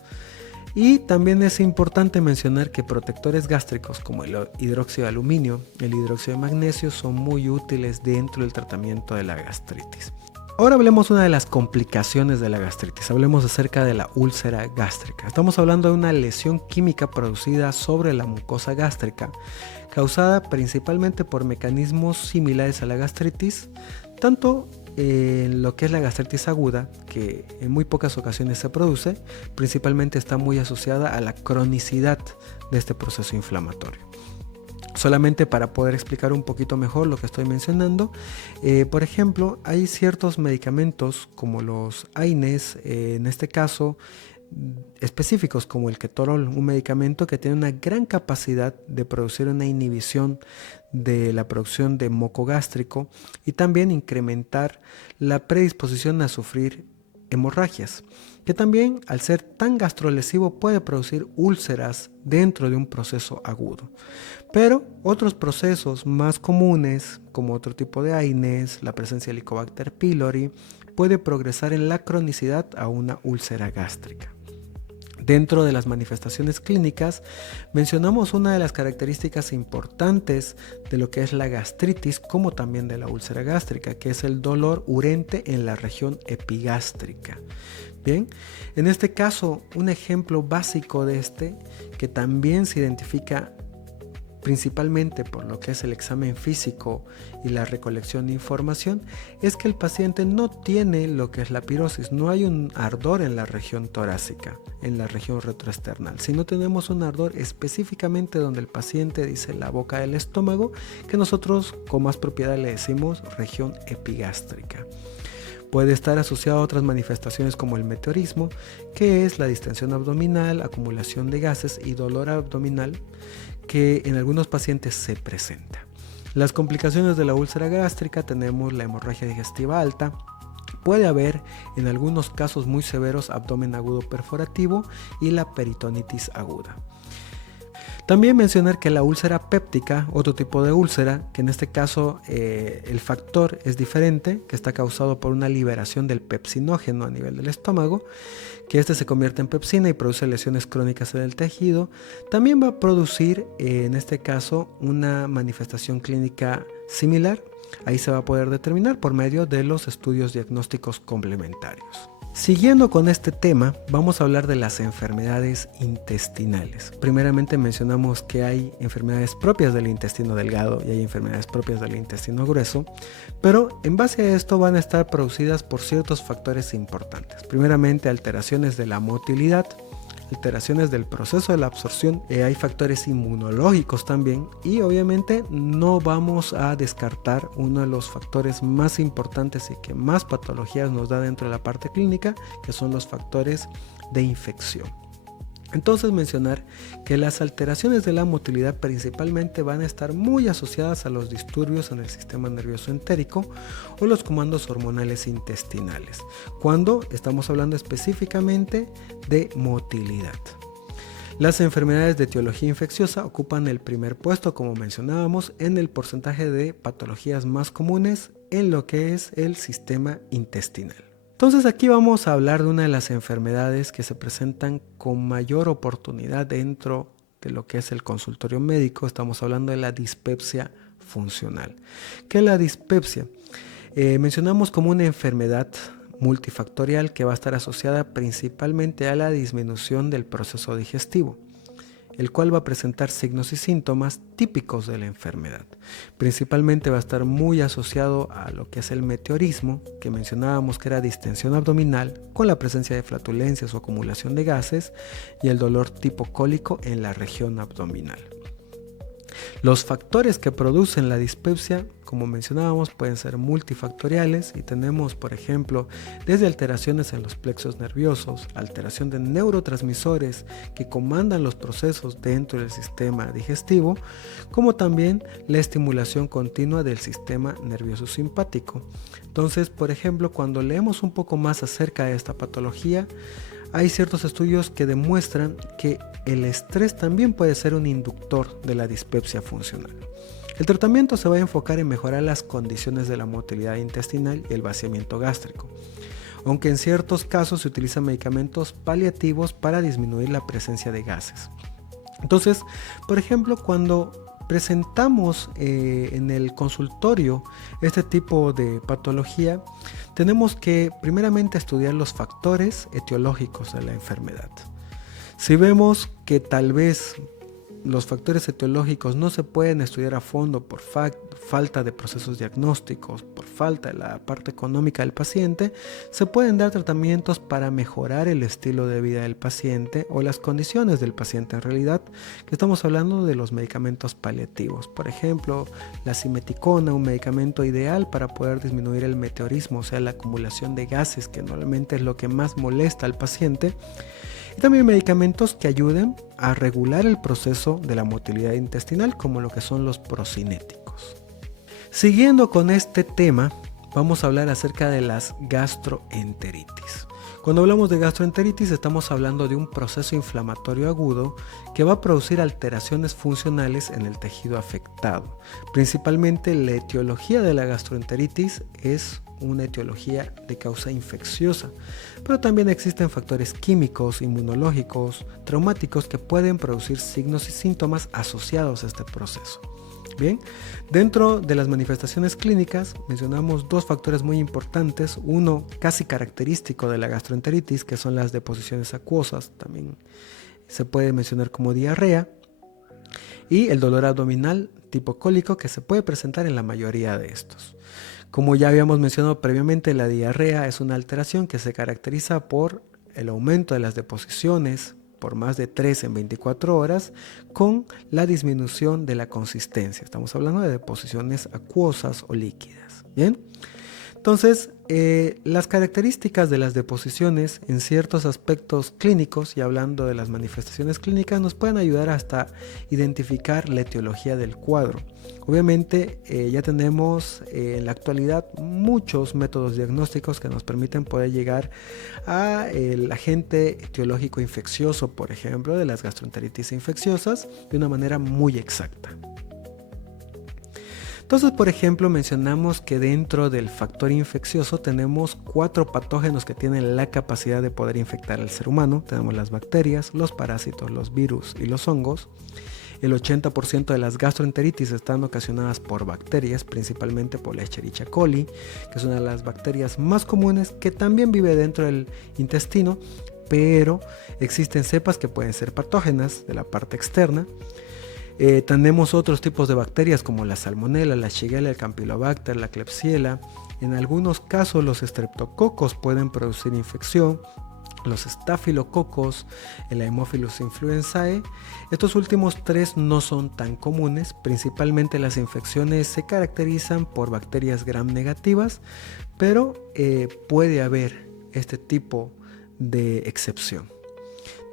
y también es importante mencionar que protectores gástricos como el hidróxido de aluminio, el hidróxido de magnesio son muy útiles dentro del tratamiento de la gastritis. Ahora hablemos de una de las complicaciones de la gastritis. Hablemos acerca de la úlcera gástrica. Estamos hablando de una lesión química producida sobre la mucosa gástrica, causada principalmente por mecanismos similares a la gastritis, tanto en lo que es la gastritis aguda, que en muy pocas ocasiones se produce, principalmente está muy asociada a la cronicidad de este proceso inflamatorio. Solamente para poder explicar un poquito mejor lo que estoy mencionando, por ejemplo, hay ciertos medicamentos como los AINES, en este caso específicos como el ketorol, un medicamento que tiene una gran capacidad de producir una inhibición de la producción de moco gástrico y también incrementar la predisposición a sufrir hemorragias, que también al ser tan gastrolesivo puede producir úlceras dentro de un proceso agudo. Pero otros procesos más comunes, como otro tipo de AINES, la presencia de Helicobacter pylori, puede progresar en la cronicidad a una úlcera gástrica. Dentro de las manifestaciones clínicas, mencionamos una de las características importantes de lo que es la gastritis, como también de la úlcera gástrica, que es el dolor urente en la región epigástrica. Bien, en este caso, un ejemplo básico de que también se identifica principalmente por lo que es el examen físico y la recolección de información, es que el paciente no tiene lo que es la pirosis, no hay un ardor en la región torácica, en la región retroesternal, sino tenemos un ardor específicamente donde el paciente dice la boca del estómago, que nosotros con más propiedad le decimos región epigástrica. Puede estar asociado a otras manifestaciones como el meteorismo, que es la distensión abdominal, acumulación de gases y dolor abdominal, que en algunos pacientes se presenta. Las complicaciones de la úlcera gástrica tenemos la hemorragia digestiva alta, puede haber en algunos casos muy severos abdomen agudo perforativo y la peritonitis aguda. También mencionar que la úlcera péptica, otro tipo de úlcera, que en este caso el factor es diferente, que está causado por una liberación del pepsinógeno a nivel del estómago, que este se convierte en pepsina y produce lesiones crónicas en el tejido, también va a producir en este caso una manifestación clínica similar. Ahí se va a poder determinar por medio de los estudios diagnósticos complementarios. Siguiendo con este tema, vamos a hablar de las enfermedades intestinales. Primeramente mencionamos que hay enfermedades propias del intestino delgado y hay enfermedades propias del intestino grueso, pero en base a esto van a estar producidas por ciertos factores importantes. Primeramente, alteraciones de la motilidad, alteraciones del proceso de la absorción, hay factores inmunológicos también, y obviamente no vamos a descartar uno de los factores más importantes y que más patologías nos da dentro de la parte clínica, que son los factores de infección. Entonces mencionar que las alteraciones de la motilidad principalmente van a estar muy asociadas a los disturbios en el sistema nervioso entérico o los comandos hormonales intestinales, cuando estamos hablando específicamente de motilidad. Las enfermedades de etiología infecciosa ocupan el primer puesto, como mencionábamos, en el porcentaje de patologías más comunes en lo que es el sistema intestinal. Entonces aquí vamos a hablar de una de las enfermedades que se presentan con mayor oportunidad dentro de lo que es el consultorio médico. Estamos hablando de la dispepsia funcional. ¿Qué es la dispepsia? Mencionamos como una enfermedad multifactorial que va a estar asociada principalmente a la disminución del proceso digestivo, el cual va a presentar signos y síntomas típicos de la enfermedad. Principalmente va a estar muy asociado a lo que es el meteorismo, que mencionábamos que era distensión abdominal con la presencia de flatulencias o acumulación de gases, y el dolor tipo cólico en la región abdominal. Los factores que producen la dispepsia, como mencionábamos, pueden ser multifactoriales y tenemos, por ejemplo, desde alteraciones en los plexos nerviosos, alteración de neurotransmisores que comandan los procesos dentro del sistema digestivo, como también la estimulación continua del sistema nervioso simpático. Entonces, por ejemplo, cuando leemos un poco más acerca de esta patología, hay ciertos estudios que demuestran que el estrés también puede ser un inductor de la dispepsia funcional. El tratamiento se va a enfocar en mejorar las condiciones de la motilidad intestinal y el vaciamiento gástrico, aunque en ciertos casos se utilizan medicamentos paliativos para disminuir la presencia de gases. Entonces, por ejemplo, cuando presentamos en el consultorio este tipo de patología, tenemos que primeramente estudiar los factores etiológicos de la enfermedad. Si vemos que tal vez los factores etiológicos no se pueden estudiar a fondo por falta de procesos diagnósticos, por falta de la parte económica del paciente, se pueden dar tratamientos para mejorar el estilo de vida del paciente o las condiciones del paciente en realidad, que estamos hablando de los medicamentos paliativos. Por ejemplo, la simeticona, un medicamento ideal para poder disminuir el meteorismo, o sea, la acumulación de gases, que normalmente es lo que más molesta al paciente. Y también medicamentos que ayuden a regular el proceso de la motilidad intestinal, como lo que son los procinéticos. Siguiendo con este tema, vamos a hablar acerca de las gastroenteritis. Cuando hablamos de gastroenteritis, estamos hablando de un proceso inflamatorio agudo que va a producir alteraciones funcionales en el tejido afectado. Principalmente la etiología de la gastroenteritis es una etiología de causa infecciosa, pero también existen factores químicos, inmunológicos, traumáticos que pueden producir signos y síntomas asociados a este proceso. Bien, dentro de las manifestaciones clínicas mencionamos dos factores muy importantes, uno casi característico de la gastroenteritis, que son las deposiciones acuosas, también se puede mencionar como diarrea, y el dolor abdominal tipo cólico, que se puede presentar en la mayoría de estos. Como ya habíamos mencionado previamente, la diarrea es una alteración que se caracteriza por el aumento de las deposiciones por más de 3 en 24 horas con la disminución de la consistencia. Estamos hablando de deposiciones acuosas o líquidas. Bien. Entonces, las características de las deposiciones en ciertos aspectos clínicos, y hablando de las manifestaciones clínicas, nos pueden ayudar hasta identificar la etiología del cuadro. Obviamente, ya tenemos en la actualidad muchos métodos diagnósticos que nos permiten poder llegar al agente etiológico infeccioso, por ejemplo, de las gastroenteritis infecciosas, de una manera muy exacta. Entonces, por ejemplo, mencionamos que dentro del factor infeccioso tenemos 4 patógenos que tienen la capacidad de poder infectar al ser humano. Tenemos las bacterias, los parásitos, los virus y los hongos. El 80% de las gastroenteritis están ocasionadas por bacterias, principalmente por la Escherichia coli, que es una de las bacterias más comunes que también vive dentro del intestino, pero existen cepas que pueden ser patógenas de la parte externa. Tenemos otros tipos de bacterias como la salmonella, la shigella, el campylobacter, la klebsiella. En algunos casos los estreptococos pueden producir infección, los estafilococos, el Haemophilus influenzae. Estos últimos 3 no son tan comunes, principalmente las infecciones se caracterizan por bacterias gram negativas, pero puede haber este tipo de excepción.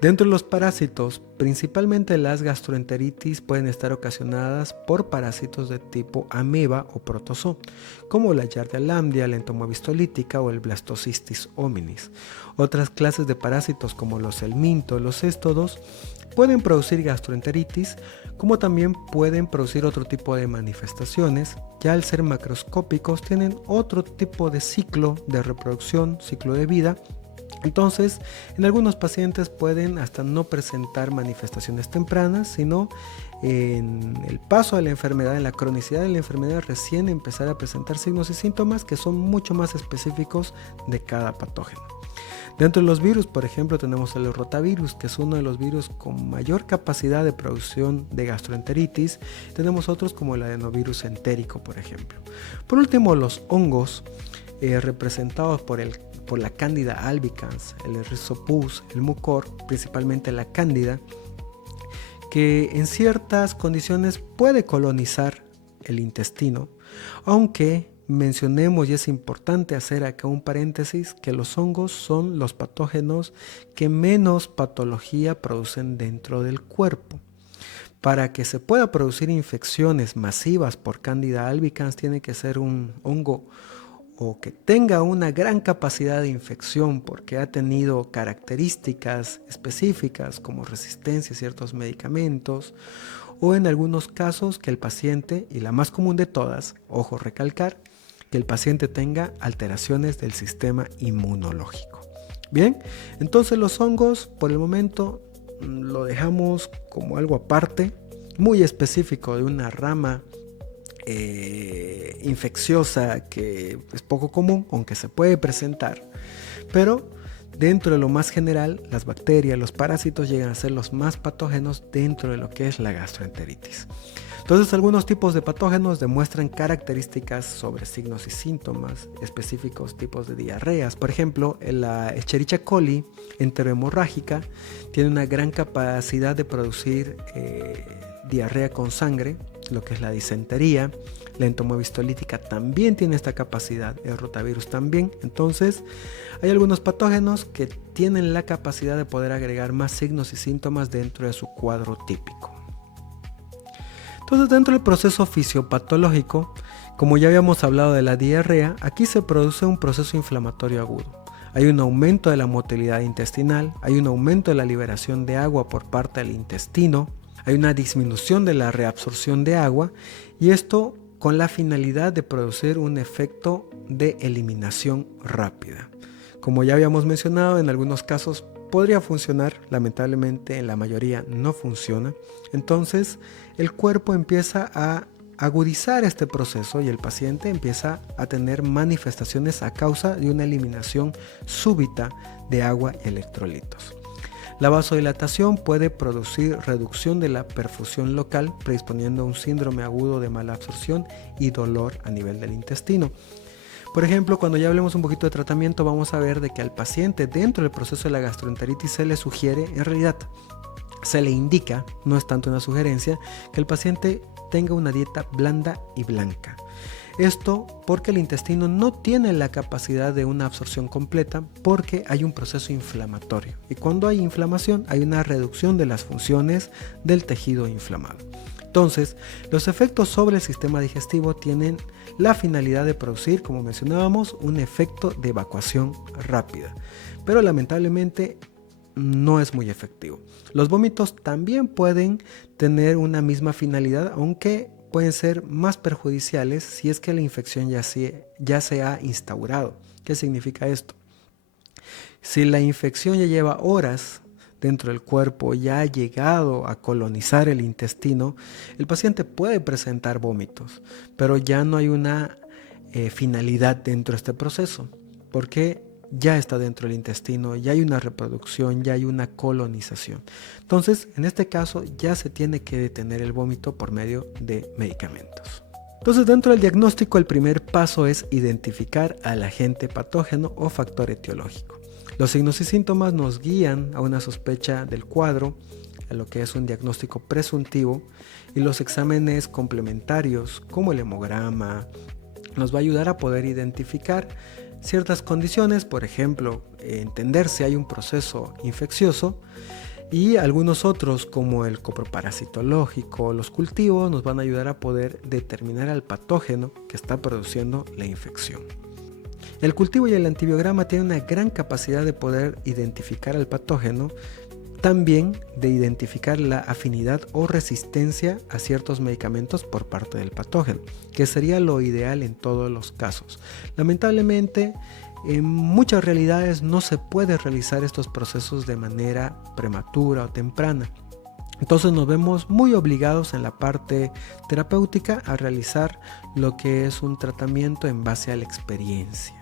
Dentro de los parásitos, principalmente las gastroenteritis pueden estar ocasionadas por parásitos de tipo ameba o protozoo, como la Giardia lamblia, la entomobistolítica lítica o el Blastocystis hominis. Otras clases de parásitos como los helmintos, los céstodos, pueden producir gastroenteritis, como también pueden producir otro tipo de manifestaciones. Ya al ser macroscópicos tienen otro tipo de ciclo de reproducción, ciclo de vida. Entonces, en algunos pacientes pueden hasta no presentar manifestaciones tempranas, sino en el paso de la enfermedad, en la cronicidad de la enfermedad, recién empezar a presentar signos y síntomas que son mucho más específicos de cada patógeno. Dentro de los virus, por ejemplo, tenemos el rotavirus, que es uno de los virus con mayor capacidad de producción de gastroenteritis. Tenemos otros como el adenovirus entérico, por ejemplo. Por último, los hongos, representados por la Candida albicans, el Rhizopus, el Mucor, principalmente la Cándida, que en ciertas condiciones puede colonizar el intestino, aunque mencionemos, y es importante hacer acá un paréntesis, que los hongos son los patógenos que menos patología producen dentro del cuerpo. Para que se pueda producir infecciones masivas por Candida albicans, tiene que ser un hongo o que tenga una gran capacidad de infección porque ha tenido características específicas como resistencia a ciertos medicamentos, o en algunos casos que el paciente, y la más común de todas, ojo recalcar, que el paciente tenga alteraciones del sistema inmunológico. Bien, entonces los hongos por el momento lo dejamos como algo aparte, muy específico de una rama infecciosa que es poco común, aunque se puede presentar, pero dentro de lo más general, las bacterias, los parásitos llegan a ser los más patógenos dentro de lo que es la gastroenteritis. Entonces, algunos tipos de patógenos demuestran características sobre signos y síntomas, específicos tipos de diarreas. Por ejemplo, la Escherichia coli enterohemorrágica tiene una gran capacidad de producir diarrea con sangre, lo que es la disentería. La entomobistolítica también tiene esta capacidad, el rotavirus también. Entonces, hay algunos patógenos que tienen la capacidad de poder agregar más signos y síntomas dentro de su cuadro típico. Entonces, dentro del proceso fisiopatológico, como ya habíamos hablado de la diarrea, aquí se produce un proceso inflamatorio agudo. Hay un aumento de la motilidad intestinal, hay un aumento de la liberación de agua por parte del intestino, hay una disminución de la reabsorción de agua, y esto con la finalidad de producir un efecto de eliminación rápida. Como ya habíamos mencionado, en algunos casos podría funcionar, lamentablemente en la mayoría no funciona. Entonces el cuerpo empieza a agudizar este proceso y el paciente empieza a tener manifestaciones a causa de una eliminación súbita de agua y electrolitos. La vasodilatación puede producir reducción de la perfusión local, predisponiendo a un síndrome agudo de mala absorción y dolor a nivel del intestino. Por ejemplo, cuando ya hablemos un poquito de tratamiento, vamos a ver de que al paciente dentro del proceso de la gastroenteritis se le sugiere, en realidad se le indica, no es tanto una sugerencia, que el paciente tenga una dieta blanda y blanca. Esto porque el intestino no tiene la capacidad de una absorción completa porque hay un proceso inflamatorio. Y cuando hay inflamación hay una reducción de las funciones del tejido inflamado. Entonces, los efectos sobre el sistema digestivo tienen la finalidad de producir, como mencionábamos, un efecto de evacuación rápida. Pero lamentablemente no es muy efectivo. Los vómitos también pueden tener una misma finalidad, aunque pueden ser más perjudiciales si es que la infección ya se ha instaurado. ¿Qué significa esto? Si la infección ya lleva horas dentro del cuerpo, ya ha llegado a colonizar el intestino, el paciente puede presentar vómitos, pero ya no hay una finalidad dentro de este proceso, porque ya está dentro del intestino, ya hay una reproducción, ya hay una colonización. Entonces, en este caso, ya se tiene que detener el vómito por medio de medicamentos. Entonces, dentro del diagnóstico, el primer paso es identificar al agente patógeno o factor etiológico. Los signos y síntomas nos guían a una sospecha del cuadro, a lo que es un diagnóstico presuntivo, y los exámenes complementarios, como el hemograma, nos va a ayudar a poder identificar ciertas condiciones, por ejemplo, entender si hay un proceso infeccioso, y algunos otros como el coproparasitológico, los cultivos, nos van a ayudar a poder determinar al patógeno que está produciendo la infección. El cultivo y el antibiograma tienen una gran capacidad de poder identificar al patógeno, también de identificar la afinidad o resistencia a ciertos medicamentos por parte del patógeno, que sería lo ideal en todos los casos. Lamentablemente, en muchas realidades no se puede realizar estos procesos de manera prematura o temprana. Entonces nos vemos muy obligados en la parte terapéutica a realizar lo que es un tratamiento en base a la experiencia.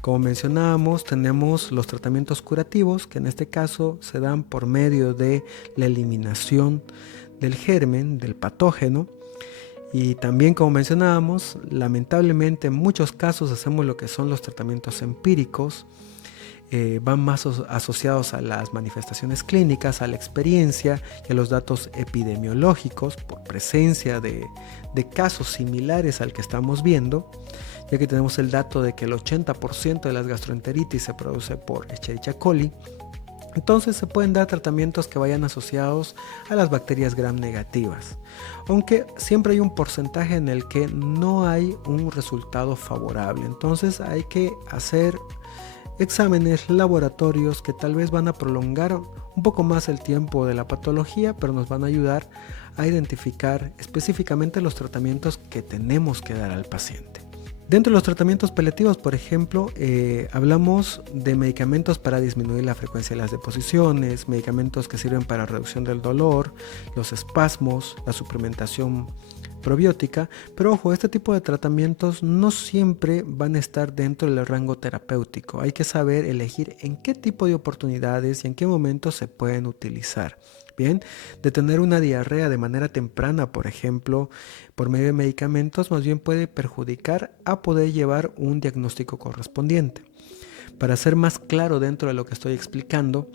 Como mencionábamos, tenemos los tratamientos curativos, que en este caso se dan por medio de la eliminación del germen, del patógeno. Y también, como mencionábamos, lamentablemente en muchos casos hacemos lo que son los tratamientos empíricos. Van más asociados a las manifestaciones clínicas, a la experiencia y a los datos epidemiológicos por presencia de casos similares al que estamos viendo, ya que tenemos el dato de que el 80% de las gastroenteritis se produce por Escherichia coli. Entonces se pueden dar tratamientos que vayan asociados a las bacterias gram negativas, aunque siempre hay un porcentaje en el que no hay un resultado favorable. Entonces hay que hacer exámenes laboratorios que tal vez van a prolongar un poco más el tiempo de la patología, pero nos van a ayudar a identificar específicamente los tratamientos que tenemos que dar al paciente. Dentro de los tratamientos paliativos, por ejemplo, hablamos de medicamentos para disminuir la frecuencia de las deposiciones, medicamentos que sirven para reducción del dolor, los espasmos, la suplementación probiótica, pero ojo, este tipo de tratamientos no siempre van a estar dentro del rango terapéutico. Hay que saber elegir en qué tipo de oportunidades y en qué momentos se pueden utilizar. Bien, detener una diarrea de manera temprana, por ejemplo, por medio de medicamentos, más bien puede perjudicar a poder llevar un diagnóstico correspondiente. Para ser más claro dentro de lo que estoy explicando,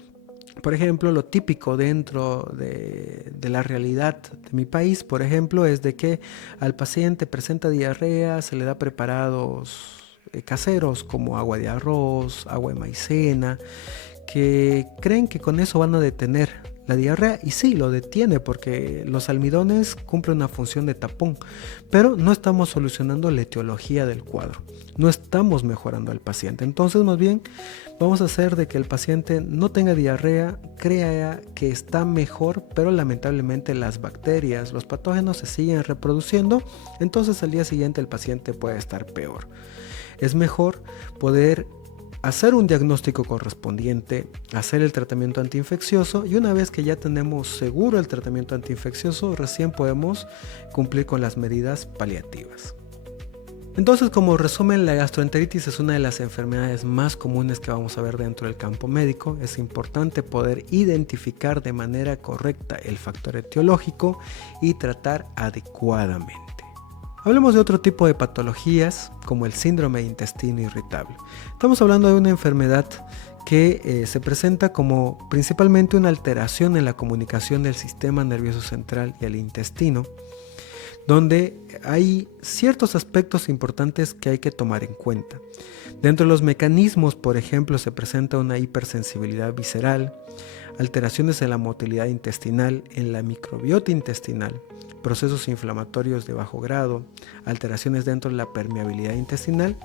por ejemplo, lo típico dentro de la realidad de mi país, por ejemplo, es de que al paciente presenta diarrea, se le da preparados caseros como agua de arroz, agua de maicena, que creen que con eso van a detener la diarrea, y sí, lo detiene porque los almidones cumplen una función de tapón, pero no estamos solucionando la etiología del cuadro, no estamos mejorando al paciente. Entonces, más bien, vamos a hacer de que el paciente no tenga diarrea, crea que está mejor, pero lamentablemente las bacterias, los patógenos se siguen reproduciendo, entonces al día siguiente el paciente puede estar peor. Es mejor poder hacer un diagnóstico correspondiente, hacer el tratamiento antiinfeccioso, y una vez que ya tenemos seguro el tratamiento antiinfeccioso, recién podemos cumplir con las medidas paliativas. Entonces, como resumen, la gastroenteritis es una de las enfermedades más comunes que vamos a ver dentro del campo médico. Es importante poder identificar de manera correcta el factor etiológico y tratar adecuadamente. Hablemos de otro tipo de patologías, como el síndrome de intestino irritable. Estamos hablando de una enfermedad que se presenta como principalmente una alteración en la comunicación del sistema nervioso central y el intestino, donde hay ciertos aspectos importantes que hay que tomar en cuenta. Dentro de los mecanismos, por ejemplo, se presenta una hipersensibilidad visceral, alteraciones en la motilidad intestinal, en la microbiota intestinal, procesos inflamatorios de bajo grado, alteraciones dentro de la permeabilidad intestinal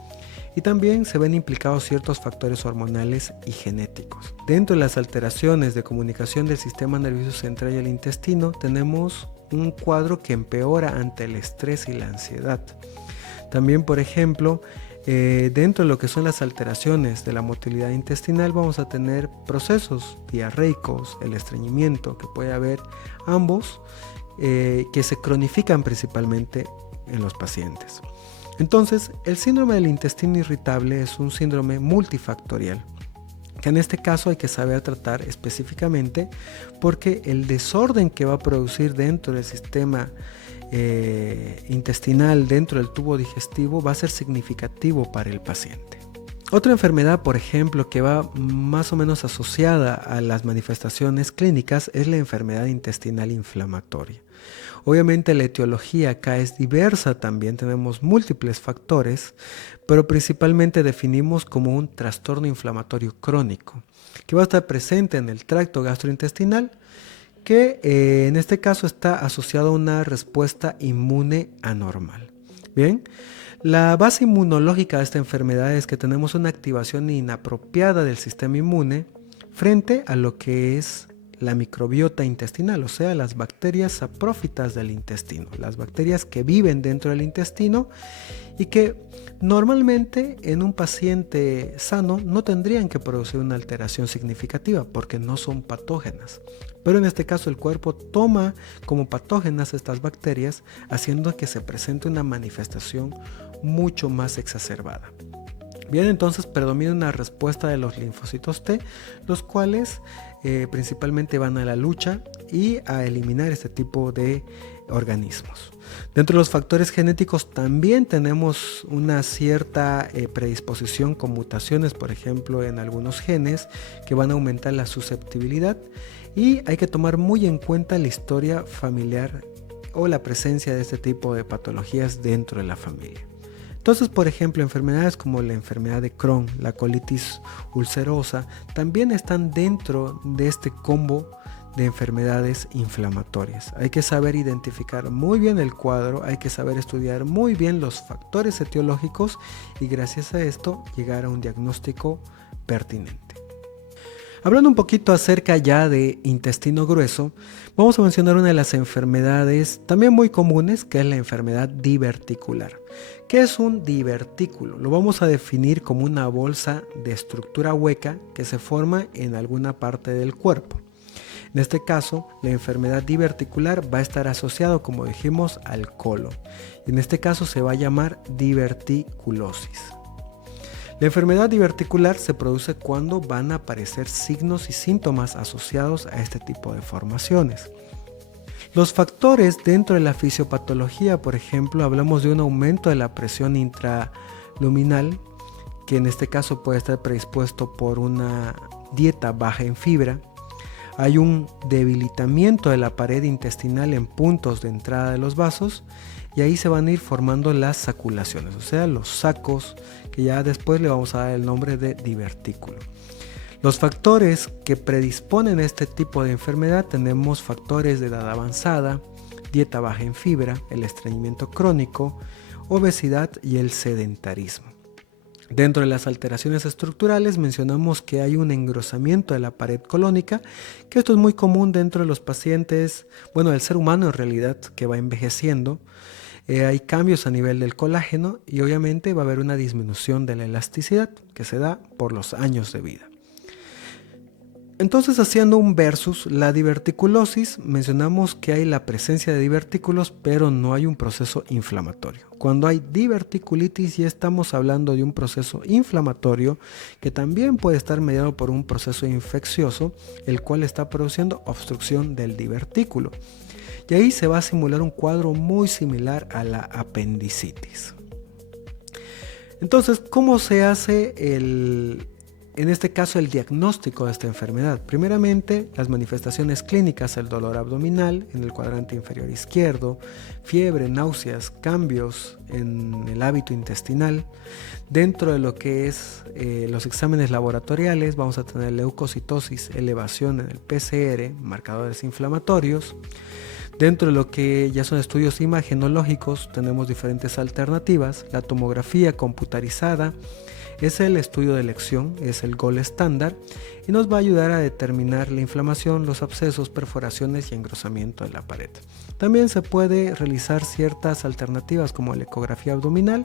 y también se ven implicados ciertos factores hormonales y genéticos. Dentro de las alteraciones de comunicación del sistema nervioso central y el intestino tenemos un cuadro que empeora ante el estrés y la ansiedad. También, por ejemplo, dentro de lo que son las alteraciones de la motilidad intestinal vamos a tener procesos diarreicos, el estreñimiento, que puede haber ambos, que se cronifican principalmente en los pacientes. Entonces, el síndrome del intestino irritable es un síndrome multifactorial, que en este caso hay que saber tratar específicamente porque el desorden que va a producir dentro del sistema intestinal, dentro del tubo digestivo, va a ser significativo para el paciente. Otra enfermedad, por ejemplo, que va más o menos asociada a las manifestaciones clínicas es la enfermedad intestinal inflamatoria. Obviamente la etiología acá es diversa, también tenemos múltiples factores, pero principalmente definimos como un trastorno inflamatorio crónico, que va a estar presente en el tracto gastrointestinal, que en este caso está asociado a una respuesta inmune anormal. Bien, la base inmunológica de esta enfermedad es que tenemos una activación inapropiada del sistema inmune frente a lo que es la microbiota intestinal, o sea, las bacterias saprófitas del intestino, las bacterias que viven dentro del intestino y que normalmente en un paciente sano no tendrían que producir una alteración significativa porque no son patógenas. Pero en este caso el cuerpo toma como patógenas estas bacterias, haciendo que se presente una manifestación mucho más exacerbada. Bien, entonces predomina una respuesta de los linfocitos T, los cuales principalmente van a la lucha y a eliminar este tipo de organismos. Dentro de los factores genéticos también tenemos una cierta predisposición con mutaciones, por ejemplo, en algunos genes que van a aumentar la susceptibilidad y hay que tomar muy en cuenta la historia familiar o la presencia de este tipo de patologías dentro de la familia. Entonces, por ejemplo, enfermedades como la enfermedad de Crohn, la colitis ulcerosa, también están dentro de este combo de enfermedades inflamatorias. Hay que saber identificar muy bien el cuadro, hay que saber estudiar muy bien los factores etiológicos y gracias a esto llegar a un diagnóstico pertinente. Hablando un poquito acerca ya de intestino grueso, vamos a mencionar una de las enfermedades también muy comunes, que es la enfermedad diverticular. ¿Qué es un divertículo? Lo vamos a definir como una bolsa de estructura hueca que se forma en alguna parte del cuerpo. En este caso, la enfermedad diverticular va a estar asociado, como dijimos, al colon. En este caso se va a llamar diverticulosis. La enfermedad diverticular se produce cuando van a aparecer signos y síntomas asociados a este tipo de formaciones. Los factores dentro de la fisiopatología, por ejemplo, hablamos de un aumento de la presión intraluminal, que en este caso puede estar predispuesto por una dieta baja en fibra. Hay un debilitamiento de la pared intestinal en puntos de entrada de los vasos y ahí se van a ir formando las saculaciones, o sea, los sacos, que ya después le vamos a dar el nombre de divertículo. Los factores que predisponen a este tipo de enfermedad tenemos factores de edad avanzada, dieta baja en fibra, el estreñimiento crónico, obesidad y el sedentarismo. Dentro de las alteraciones estructurales mencionamos que hay un engrosamiento de la pared colónica, que esto es muy común dentro de los pacientes, del ser humano en realidad, que va envejeciendo. Hay cambios a nivel del colágeno y obviamente va a haber una disminución de la elasticidad que se da por los años de vida. Entonces, haciendo un versus, la diverticulosis, mencionamos que hay la presencia de divertículos, pero no hay un proceso inflamatorio. Cuando hay diverticulitis, ya estamos hablando de un proceso inflamatorio que también puede estar mediado por un proceso infeccioso, el cual está produciendo obstrucción del divertículo. Y ahí se va a simular un cuadro muy similar a la apendicitis. Entonces, ¿cómo se hace el en este caso el diagnóstico de esta enfermedad. Primeramente, las manifestaciones clínicas, el dolor abdominal en el cuadrante inferior izquierdo, fiebre, náuseas, cambios en el hábito intestinal. Dentro de lo que es los exámenes laboratoriales vamos a tener leucocitosis, elevación en el PCR, marcadores inflamatorios. Dentro de lo que ya son estudios imagenológicos tenemos diferentes alternativas. La tomografía computarizada es el estudio de elección, es el gold estándar y nos va a ayudar a determinar la inflamación, los abscesos, perforaciones y engrosamiento de la pared. También se puede realizar ciertas alternativas como la ecografía abdominal,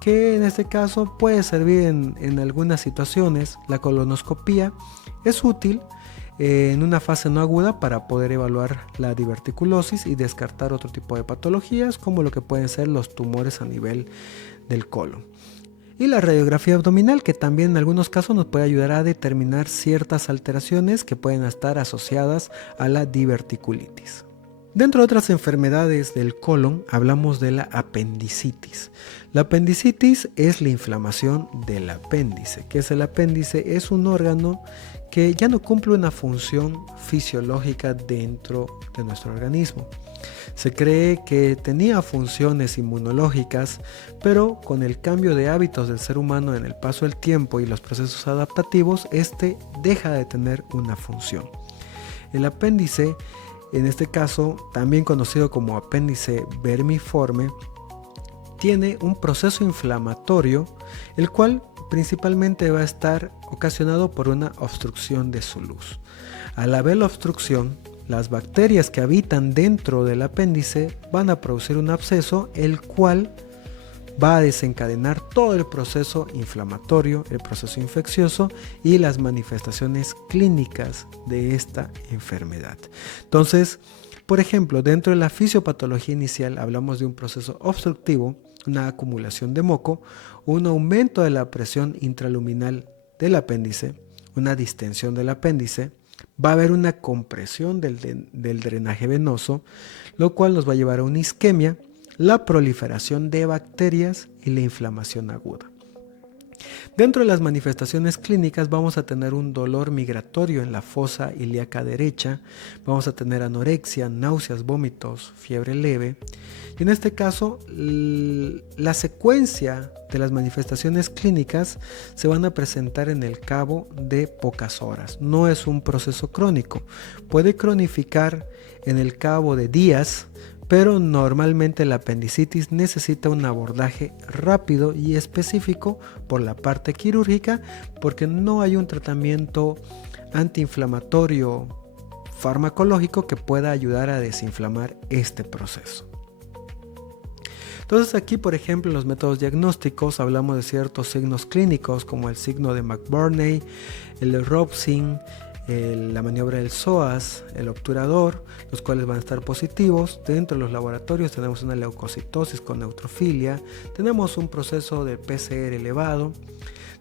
que en este caso puede servir en algunas situaciones. La colonoscopía es útil en una fase no aguda para poder evaluar la diverticulosis y descartar otro tipo de patologías como lo que pueden ser los tumores a nivel del colon. Y la radiografía abdominal, que también en algunos casos nos puede ayudar a determinar ciertas alteraciones que pueden estar asociadas a la diverticulitis. Dentro de otras enfermedades del colon hablamos de la apendicitis. La apendicitis es la inflamación del apéndice. ¿Qué es el apéndice? Es un órgano que ya no cumple una función fisiológica dentro de nuestro organismo. Se cree que tenía funciones inmunológicas, pero con el cambio de hábitos del ser humano en el paso del tiempo y los procesos adaptativos, este deja de tener una función. El apéndice, en este caso también conocido como apéndice vermiforme, tiene un proceso inflamatorio, el cual principalmente va a estar ocasionado por una obstrucción de su luz. Al haber la obstrucción, las bacterias que habitan dentro del apéndice van a producir un absceso, el cual va a desencadenar todo el proceso inflamatorio, el proceso infeccioso y las manifestaciones clínicas de esta enfermedad. Entonces, por ejemplo, dentro de la fisiopatología inicial hablamos de un proceso obstructivo, una acumulación de moco, un aumento de la presión intraluminal del apéndice, una distensión del apéndice, va a haber una compresión del drenaje venoso, lo cual nos va a llevar a una isquemia, la proliferación de bacterias y la inflamación aguda. Dentro de las manifestaciones clínicas vamos a tener un dolor migratorio en la fosa ilíaca derecha, vamos a tener anorexia, náuseas, vómitos, fiebre leve. Y en este caso, la secuencia de las manifestaciones clínicas se van a presentar en el cabo de pocas horas. No es un proceso crónico, puede cronificar en el cabo de días, pero normalmente la apendicitis necesita un abordaje rápido y específico por la parte quirúrgica, porque no hay un tratamiento antiinflamatorio farmacológico que pueda ayudar a desinflamar este proceso. Entonces aquí, por ejemplo, en los métodos diagnósticos hablamos de ciertos signos clínicos como el signo de McBurney, el Robson, la maniobra del psoas, el obturador, los cuales van a estar positivos. Dentro de los laboratorios tenemos una leucocitosis con neutrofilia, tenemos un proceso de PCR elevado.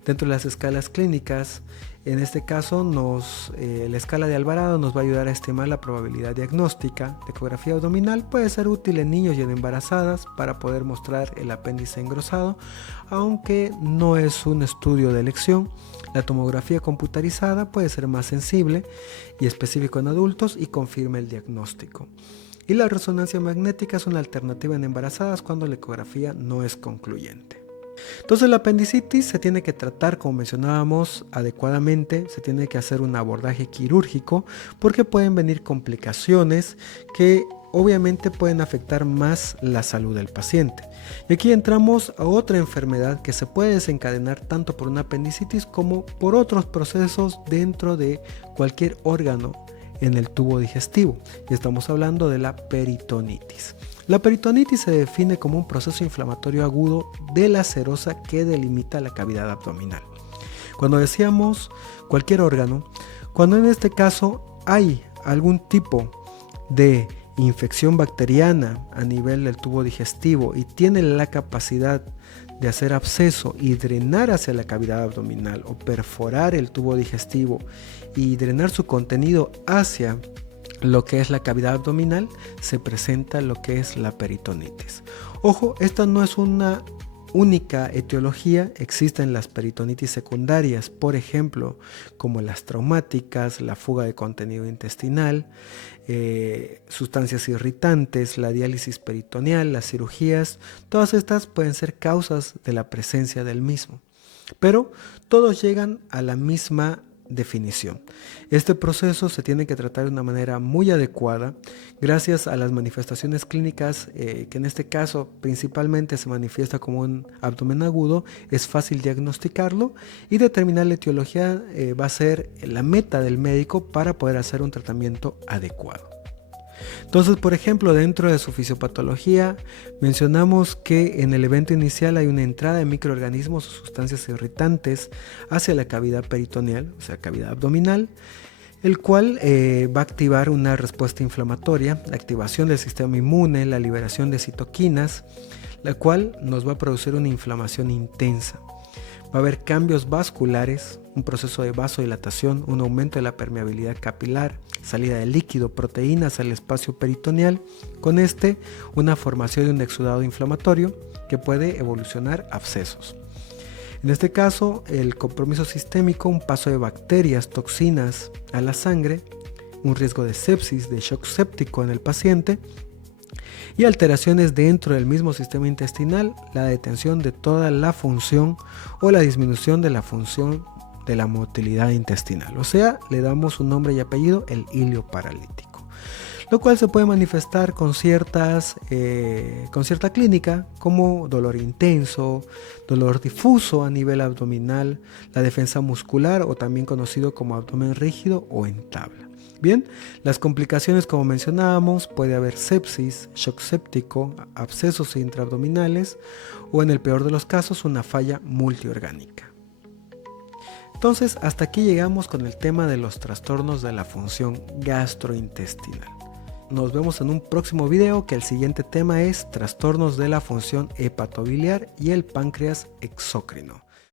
Dentro de las escalas clínicas, en este caso la escala de Alvarado nos va a ayudar a estimar la probabilidad diagnóstica. La ecografía abdominal puede ser útil en niños y en embarazadas para poder mostrar el apéndice engrosado, aunque no es un estudio de elección. La tomografía computarizada puede ser más sensible y específico en adultos y confirma el diagnóstico. Y la resonancia magnética es una alternativa en embarazadas cuando la ecografía no es concluyente. Entonces la apendicitis se tiene que tratar, como mencionábamos, adecuadamente, se tiene que hacer un abordaje quirúrgico porque pueden venir complicaciones que obviamente pueden afectar más la salud del paciente. Y aquí entramos a otra enfermedad que se puede desencadenar tanto por una apendicitis como por otros procesos dentro de cualquier órgano en el tubo digestivo. Y estamos hablando de la peritonitis. La peritonitis se define como un proceso inflamatorio agudo de la serosa que delimita la cavidad abdominal. Cuando decíamos cualquier órgano, cuando en este caso hay algún tipo de infección bacteriana a nivel del tubo digestivo y tiene la capacidad de hacer absceso y drenar hacia la cavidad abdominal o perforar el tubo digestivo y drenar su contenido hacia lo que es la cavidad abdominal, se presenta lo que es la peritonitis. Ojo, esta no es una única etiología, existen las peritonitis secundarias, por ejemplo, como las traumáticas, la fuga de contenido intestinal, sustancias irritantes, la diálisis peritoneal, las cirugías. Todas estas pueden ser causas de la presencia del mismo, pero todos llegan a la misma definición. Este proceso se tiene que tratar de una manera muy adecuada gracias a las manifestaciones clínicas, que en este caso principalmente se manifiesta como un abdomen agudo. Es fácil diagnosticarlo y determinar la etiología va a ser la meta del médico para poder hacer un tratamiento adecuado. Entonces, por ejemplo, dentro de su fisiopatología mencionamos que en el evento inicial hay una entrada de microorganismos o sustancias irritantes hacia la cavidad peritoneal, o sea, cavidad abdominal, el cual va a activar una respuesta inflamatoria, la activación del sistema inmune, la liberación de citoquinas, la cual nos va a producir una inflamación intensa. Va a haber cambios vasculares, un proceso de vasodilatación, un aumento de la permeabilidad capilar, salida de líquido, proteínas al espacio peritoneal, con una formación de un exudado inflamatorio que puede evolucionar a abscesos. En este caso, el compromiso sistémico, un paso de bacterias, toxinas a la sangre, un riesgo de sepsis, de shock séptico en el paciente, y alteraciones dentro del mismo sistema intestinal, la detención de toda la función o la disminución de la función de la motilidad intestinal. O sea, le damos un nombre y apellido, el hilio paralítico, lo cual se puede manifestar con cierta clínica, como dolor intenso, dolor difuso a nivel abdominal, la defensa muscular o también conocido como abdomen rígido o en tabla. Bien, las complicaciones, como mencionábamos, puede haber sepsis, shock séptico, abscesos intraabdominales o, en el peor de los casos, una falla multiorgánica. Entonces, hasta aquí llegamos con el tema de los trastornos de la función gastrointestinal. Nos vemos en un próximo video, que el siguiente tema es trastornos de la función hepatobiliar y el páncreas exócrino.